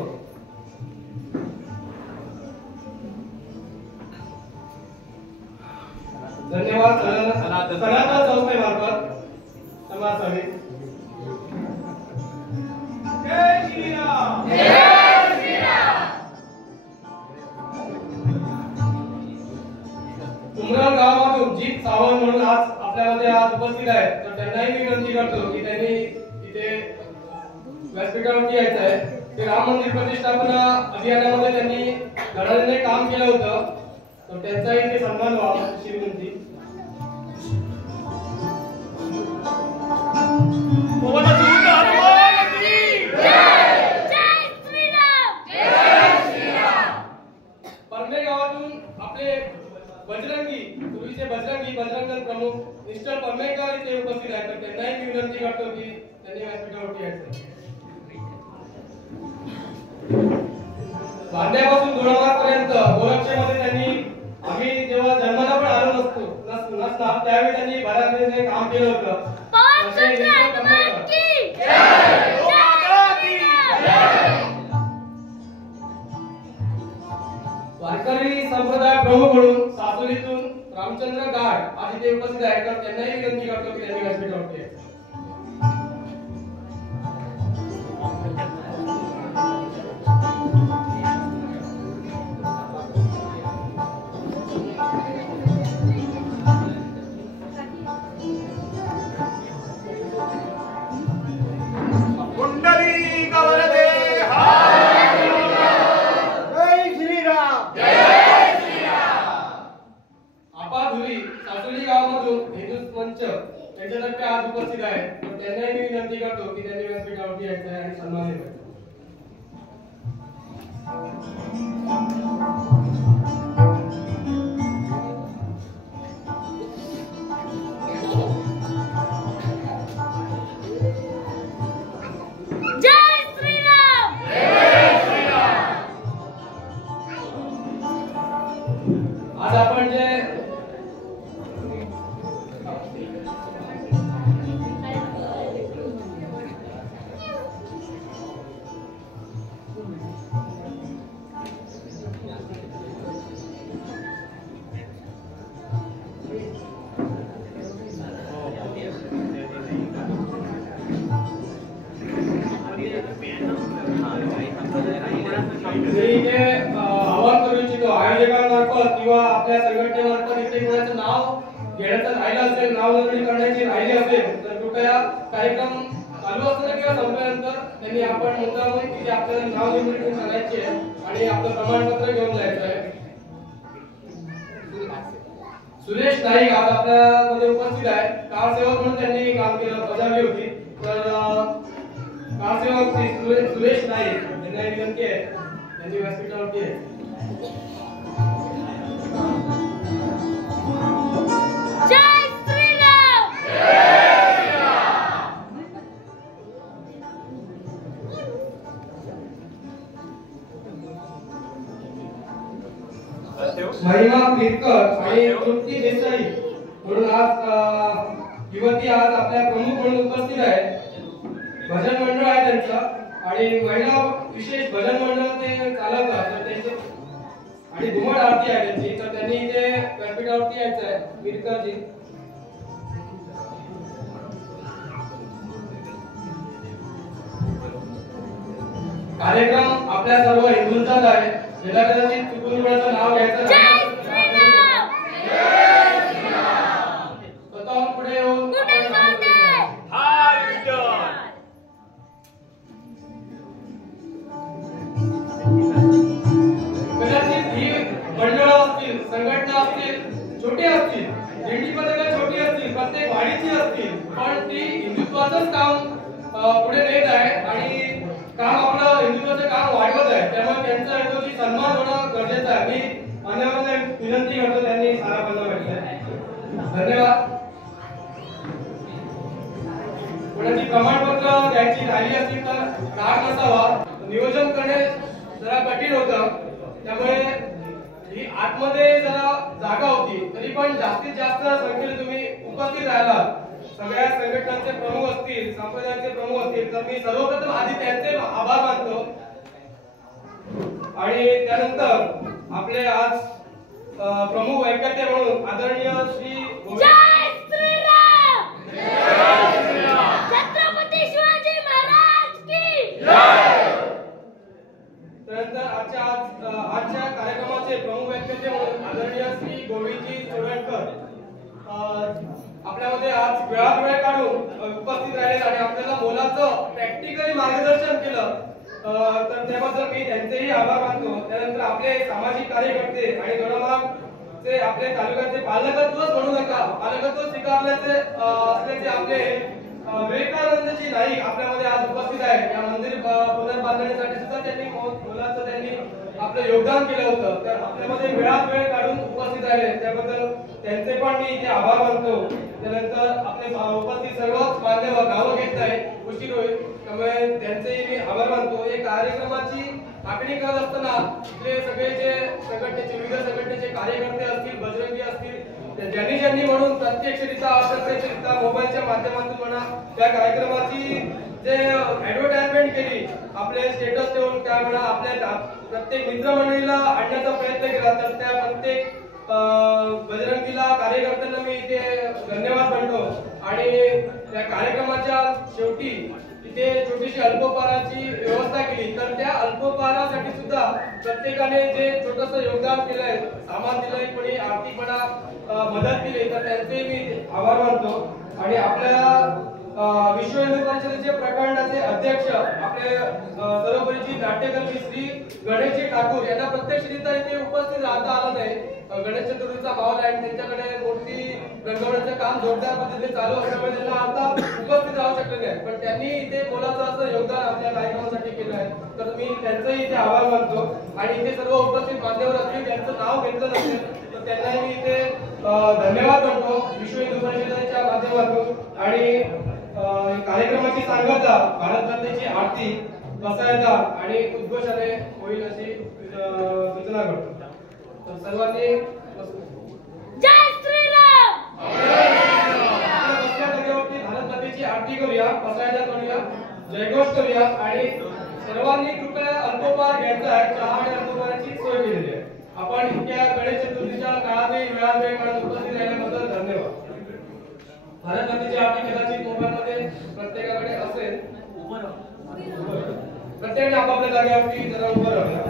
धन्यवाद. सनातन संस्थेमार्फत समाजासाठी जय श्रीराम. उमराव गावामधून जीत सावंत म्हणून आज आपल्यामध्ये आज उपस्थित आहेत. तर त्यांनाही मी विनंती करतो की त्यांनी इथे व्यासपीठावरती यायचं आहे. ते राम मंदिर प्रतिष्ठापना अभियानामध्ये त्यांनी धडाधीने काम केलं होतं. तर त्यांचाही इथे सन्मान व्हावा अशी विनंती. पवन सुत हनुमान की जय. जय श्रीराम. जय श्रीराम. परमे गावातून आपले बजरंगी पूर्वीचे बजरंग प्रमुख मिस्टर परमेकर इथे उपस्थित आहेत. तर त्यांनाही मी विनंती करतो की त्यांनी व्यासपीठावरती यायचं. भांड्यापासून दोडामार्गपर्यंत गोरक्षेमध्ये त्यांनी आम्ही जेव्हा जन्माला पण आलो नसणार त्यावेळी त्यांनी बऱ्यापैकी काम केलं होतं. असे मिस्टर परमेकर. वारकरी संप्रदाय प्रमुख म्हणून सासोलीतून रामचंद्र गाड आज इथे उपस्थित आहेत. तर त्यांनाही विनंती करतो की त्यांनी व्यासपीठावरती यायचं. कुंडली गवरदे हार. जय श्रीराम. जय श्रीराम. आपाधुरी सासोली गावामधून हिंदू मंच यांच्यातर्फे आज उपस्थित आहेत. तर त्यांनाही मी विनंती करतो की त्यांनी व्यासपीठावरती यायचं आहे आणि सन्मान द्यायचा. जय श्रीराम. आज आपण जे मी इथे आवाहन करू इच्छितो आयोजकांमार्फत किंवा आपल्या संघटनेमार्फत इथे कोणाचं नाव घेण्याचं राहिलं असेल, नाव नोंदणी करण्याची राहिली असेल तर कृपया कार्यक्रम चालू असताना किंवा संपल्यानंतर त्यांनी आपण मुद्दामून तिथे आपल्याला नाव नोंदणी करायची आहे आणि आपलं प्रमाणपत्र घेऊन जायचं आहे. सुरेश नाईक आज आपल्यामध्ये उपस्थित आहे. कारसेवक म्हणून त्यांनी काम केलं, बजावली होती. तर कारसेवक श्री सुरेश नाईक यांना विनंती आहे, त्यांची व्यासपीठावरती आहे. जय श्रीराम. महिमा केतकर आणि तृप्ती देसाई म्हणून आज युवती आज आपल्या प्रमुख म्हणून उपस्थित आहे. भजन मंडळ आहे त्यांचं आणि महिला विशेष भजन मंडळ ते चालवतात. तर त्यांचे आणि घुमट आरती आहे त्यांची. तर त्यांनी इथे व्यासपीठावरती यायचं आहे. केतकरजी कार्यक्रम आपल्या सर्व हिंदूंचाच आहे. ज्याला कदाचित चुकून कोणाचं नाव घ्यायचं नाही. स्वतःहून पुढे येऊन कदाचित ही मंडळ असतील, संघटना असतील, छोटी असतील, दिंडी पथकं छोटी असतील, प्रत्येक वाडीची असतील, पण ती हिंदुत्वाचंच काम पुढे नेत आहे आणि काम आपलं हिंदुत्वाचं काम वाढवत आहे. त्यामुळे त्यांचा हेतूची सन्मान होणं गरजेचं आहे. मी मान्यवरांना विनंती करतो, त्यांनी सारा बंद म्हटलंय. धन्यवाद. कोणाची प्रमाणपत्र द्यायची राहिली असतील तर काळ नसावा, नियोजन करणे जरा कठीण होतं. त्यामुळे ही आतमध्ये जरा जागा होती, तरी पण जास्तीत जास्त संख्येने तुम्ही उपस्थित राहिला. सगळ्या संघटनांचे प्रमुख असतील, संप्रदायाचे प्रमुख असतील, तर मी सर्वप्रथम आधी त्यांचे आभार मानतो. आणि त्यानंतर आपले आज प्रमुख वैकल्य म्हणून आदरणीय श्री जय श्रीराम. छत्रपती शिवाजी महाराज की जय. त्यानंतर आजच्या कार्यक्रमाचे प्रमुख वैकल्य म्हणून आदरणीय श्री गोविंदजी चोडणकर आपल्यामध्ये आज वेळात वेळ काढून उपस्थित राहिले आणि आपल्याला मोलाचं प्रॅक्टिकली मार्गदर्शन केलं. तर त्याबद्दल मी त्यांचेही आभार मानतो. त्यानंतर आपले सामाजिक कार्यकर्ते आणि दोडामार्गचे आपले तालुक्याचे पालकत्वच म्हणू नका, पालकत्व स्वीकारल्याचे असल्याचे आपले विवेकानंदजी नाईक आपल्यामध्ये आज उपस्थित आहे. या मंदिर पुनर्बांधणीसाठी सुद्धा त्यांनी मोलाचं त्यांनी आपलं योगदान केलं होतं. तर आपल्यामध्ये वेळात वेळ काढून उपस्थित राहिले त्याबद्दल त्यांचे पण मी इथे आभार मानतो. त्यानंतर आपले उपस्थित सर्वच मान्यवर नावं घेत नाही, उशीर होईल, त्यामुळे त्यांचेही मी आभार मानतो. या कार्यक्रमाची आखणी करत असताना इथले सगळे जे संघटनेचे विविध संघटनेचे कार्यकर्ते असतील, बजरंगी असतील, ज्यांनी म्हणून प्रत्यक्षरित्या अप्रत्यक्षरित्या मोबाईलच्या माध्यमातून म्हणा त्या कार्यक्रमाची जे ऍडव्हर्टाइजमेंट केली, आपले स्टेटस ठेवून काय म्हणा आपल्या प्रत्येक मित्रमंडळीला आणण्याचा प्रयत्न केला, तर त्या प्रत्येक बजरंगीला कार्यकर्त्यांना मी इथे धन्यवाद म्हणतो. आणि त्या कार्यक्रमाच्या शेवटी इथे छोटीशी अल्पोपहाराची व्यवस्था केली. तर त्या अल्पोपहारासाठी सुद्धा प्रत्येकाने जे छोटंसं योगदान केलंय, सामान दिलंय, कोणी आर्थिकपणा मदत केली, तर त्यांचे मी आभार मानतो. आणि आपल्या विश्व हिंदू परिषदेचे प्रखंडाचे अध्यक्ष आपले सर्वपरिचित नाट्यकर्मी श्री गणेशजी ठाकूर यांना प्रत्यक्षरित्या इथे उपस्थित राहता आलं नाही. गणेश चतुर्थीचा माहोल आहे, त्यांच्याकडे मूर्ती रंगवण्याचं काम जोरदार पद्धतीने चालू असल्यामुळे त्यांना आता उपस्थित राहू शकले नाही, पण त्यांनी इथे मोलाचं असं योगदान आपल्या कार्यक्रमासाठी केलं आहे. तर मी त्यांचंही इथे आभार मानतो. आणि इथे सर्व उपस्थित मान्यवर असतील, त्यांचं नाव घेतलं नसेल तर त्यांनाही मी इथे धन्यवाद म्हणतो विश्व हिंदू परिषदेच्या माध्यमातून. आणि कार्यक्रमाची सांगता भारतमातेची आरती बसायला आणि उद्घोषाने होईल अशी सूचना करतो. तर सर्वांनी जय श्रीराम. बसल्या जागेवरती भारतमातेची आरती करूया, बसायला करूया, जयघोष करूया आणि सर्वांनी कृपया अल्पोपहार घ्यायचा आहे. चहा आणि अल्पोपहाराची सोय केलेली आहे. आपण इतक्या गणेश चतुर्थीच्या काळातही वेळात वेळ काढून उपस्थित राहिल्याबद्दल धन्यवाद. भारतमातेची आरती कदाचित मोबाईलमध्ये प्रत्येकाकडे असेल. प्रत्येकाने आपापल्या जागेवरती जरा उभं राहूया.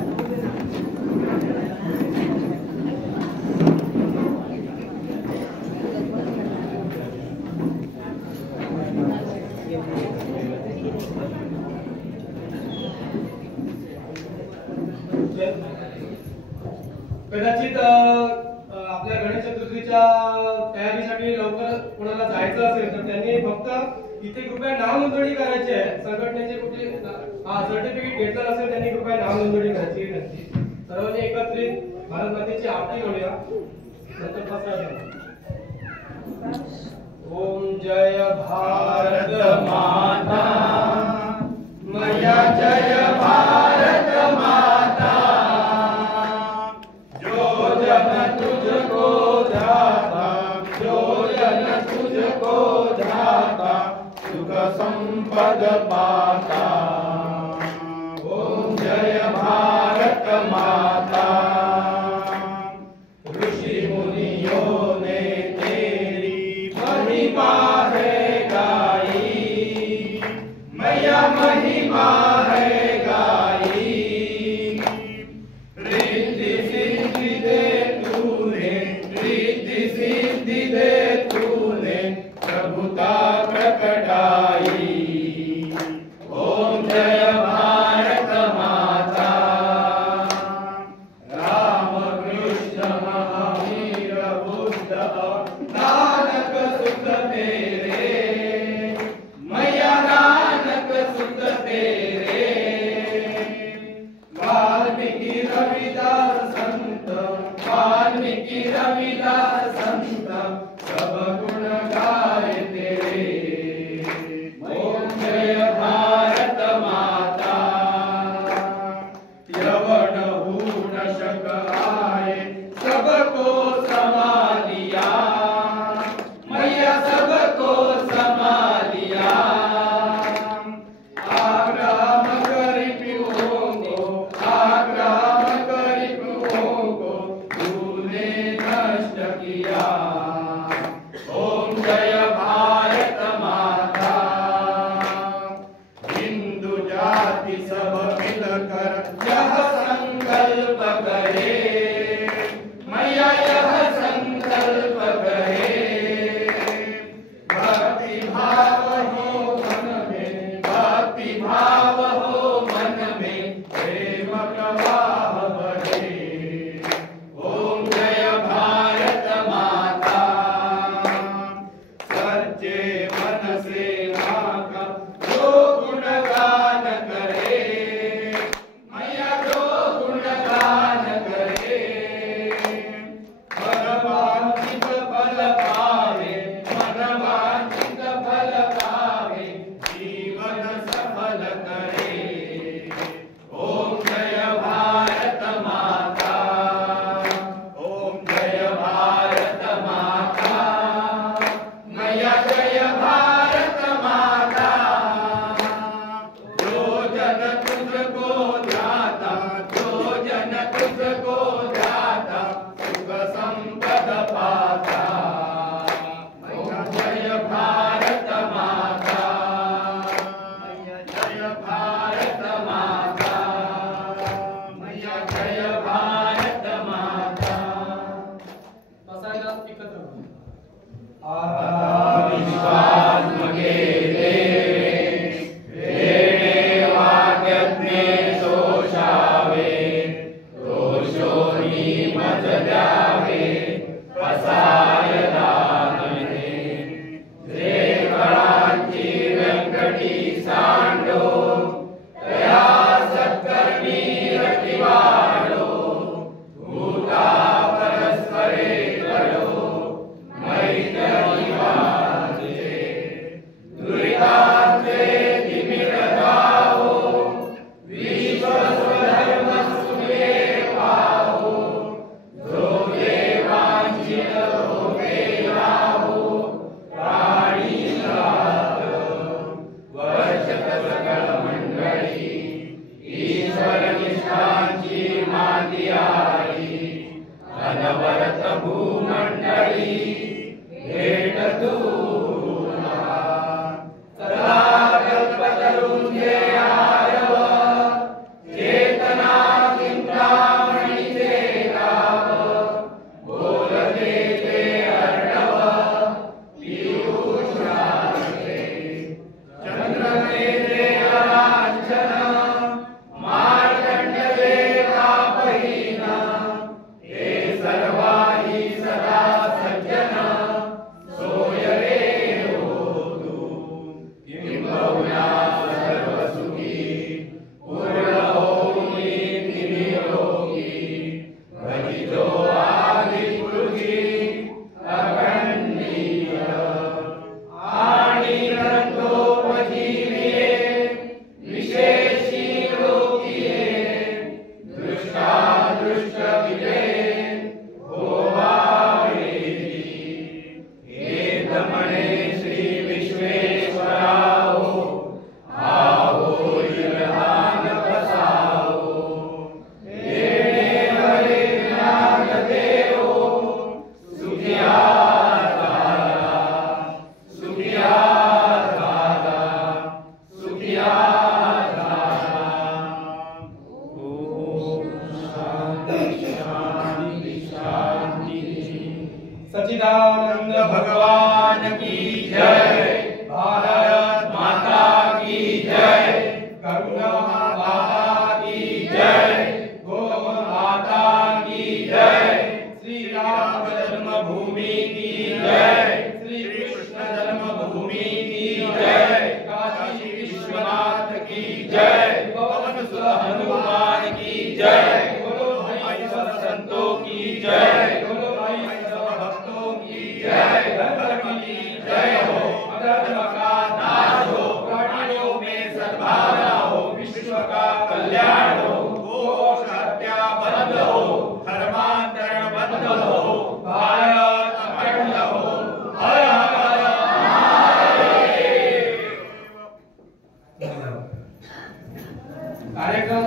कदाचित आपल्या गणेश चतुर्थीच्या तयारीसाठी लवकर कोणाला जायचं असेल तर त्यांनी फक्त इथे कृपया नाव नोंदणी करायची आहे. संघटनेचे कुठे सर्टिफिकेट घेतलं नसेल त्यांनी कृपया नाव नोंदणी करायची नक्की. सर्वांनी एकत्रित भारत मातेची आरती म्हणूया. नंतर बसा. ओम जय भारत माता मैया जय भारत माता जो जन तुझको ध्याता जो जन तुझको ध्याता सुख संपद पाता. ओम जय भारत माता ऋषि मुनियों ने तेरी महिमा है गाई मैया महिमा है गाई. रिद्धि सिद्धि दे तूने रिद्धि सिद्धि दे तूने प्रभुता प्रकटाई. ओम जय भारत माता राम कृष्ण महावीर बुद्ध नानक सुत तेरे मैया नानक सुत तेरे. वाल्मीकि रविदास संत वाल्मीकि रविदास संत सब गुण गाए तेरे. ओम जय भारत माता यवन हून शक आए सबको समा लिया मैया सबको समा लिया. आग्राम करी पिओं को आग्राम करी पिओं को तूने नष्ट किया. ओम जय भारत माता हिंदू जाति सब मिलकर यह संकल्प करे मैया यह संकल्प करे. भक्ति भाव हो मन में भक्ति भाव हो मन में प्रेम प्रवाह बढ़े. ओम जय भारत माता सच्चे मन से माँ का जो गुणगान करे मैया जो गुणगान करे. गंगा माता की जय, गौ माता की जय, श्री राम जन्मभूमि की जय, श्री कृष्ण जन्मभूमि की जय, काशी विश्वनाथ की जय, पवन सुत हनुमान की जय, बोलो भाई सब संतों की जय, बोलो भाई सब भक्तों की जय, धर्म की जय हो, अधर्म का नाश हो, प्राणियों में सद्भावना हो, विश्व का कल्याण हो, गो हत्या बंद हो, धर्मांतरण बंद हो, भारत अखंड हो। हर हर महादेव। कार्यक्रम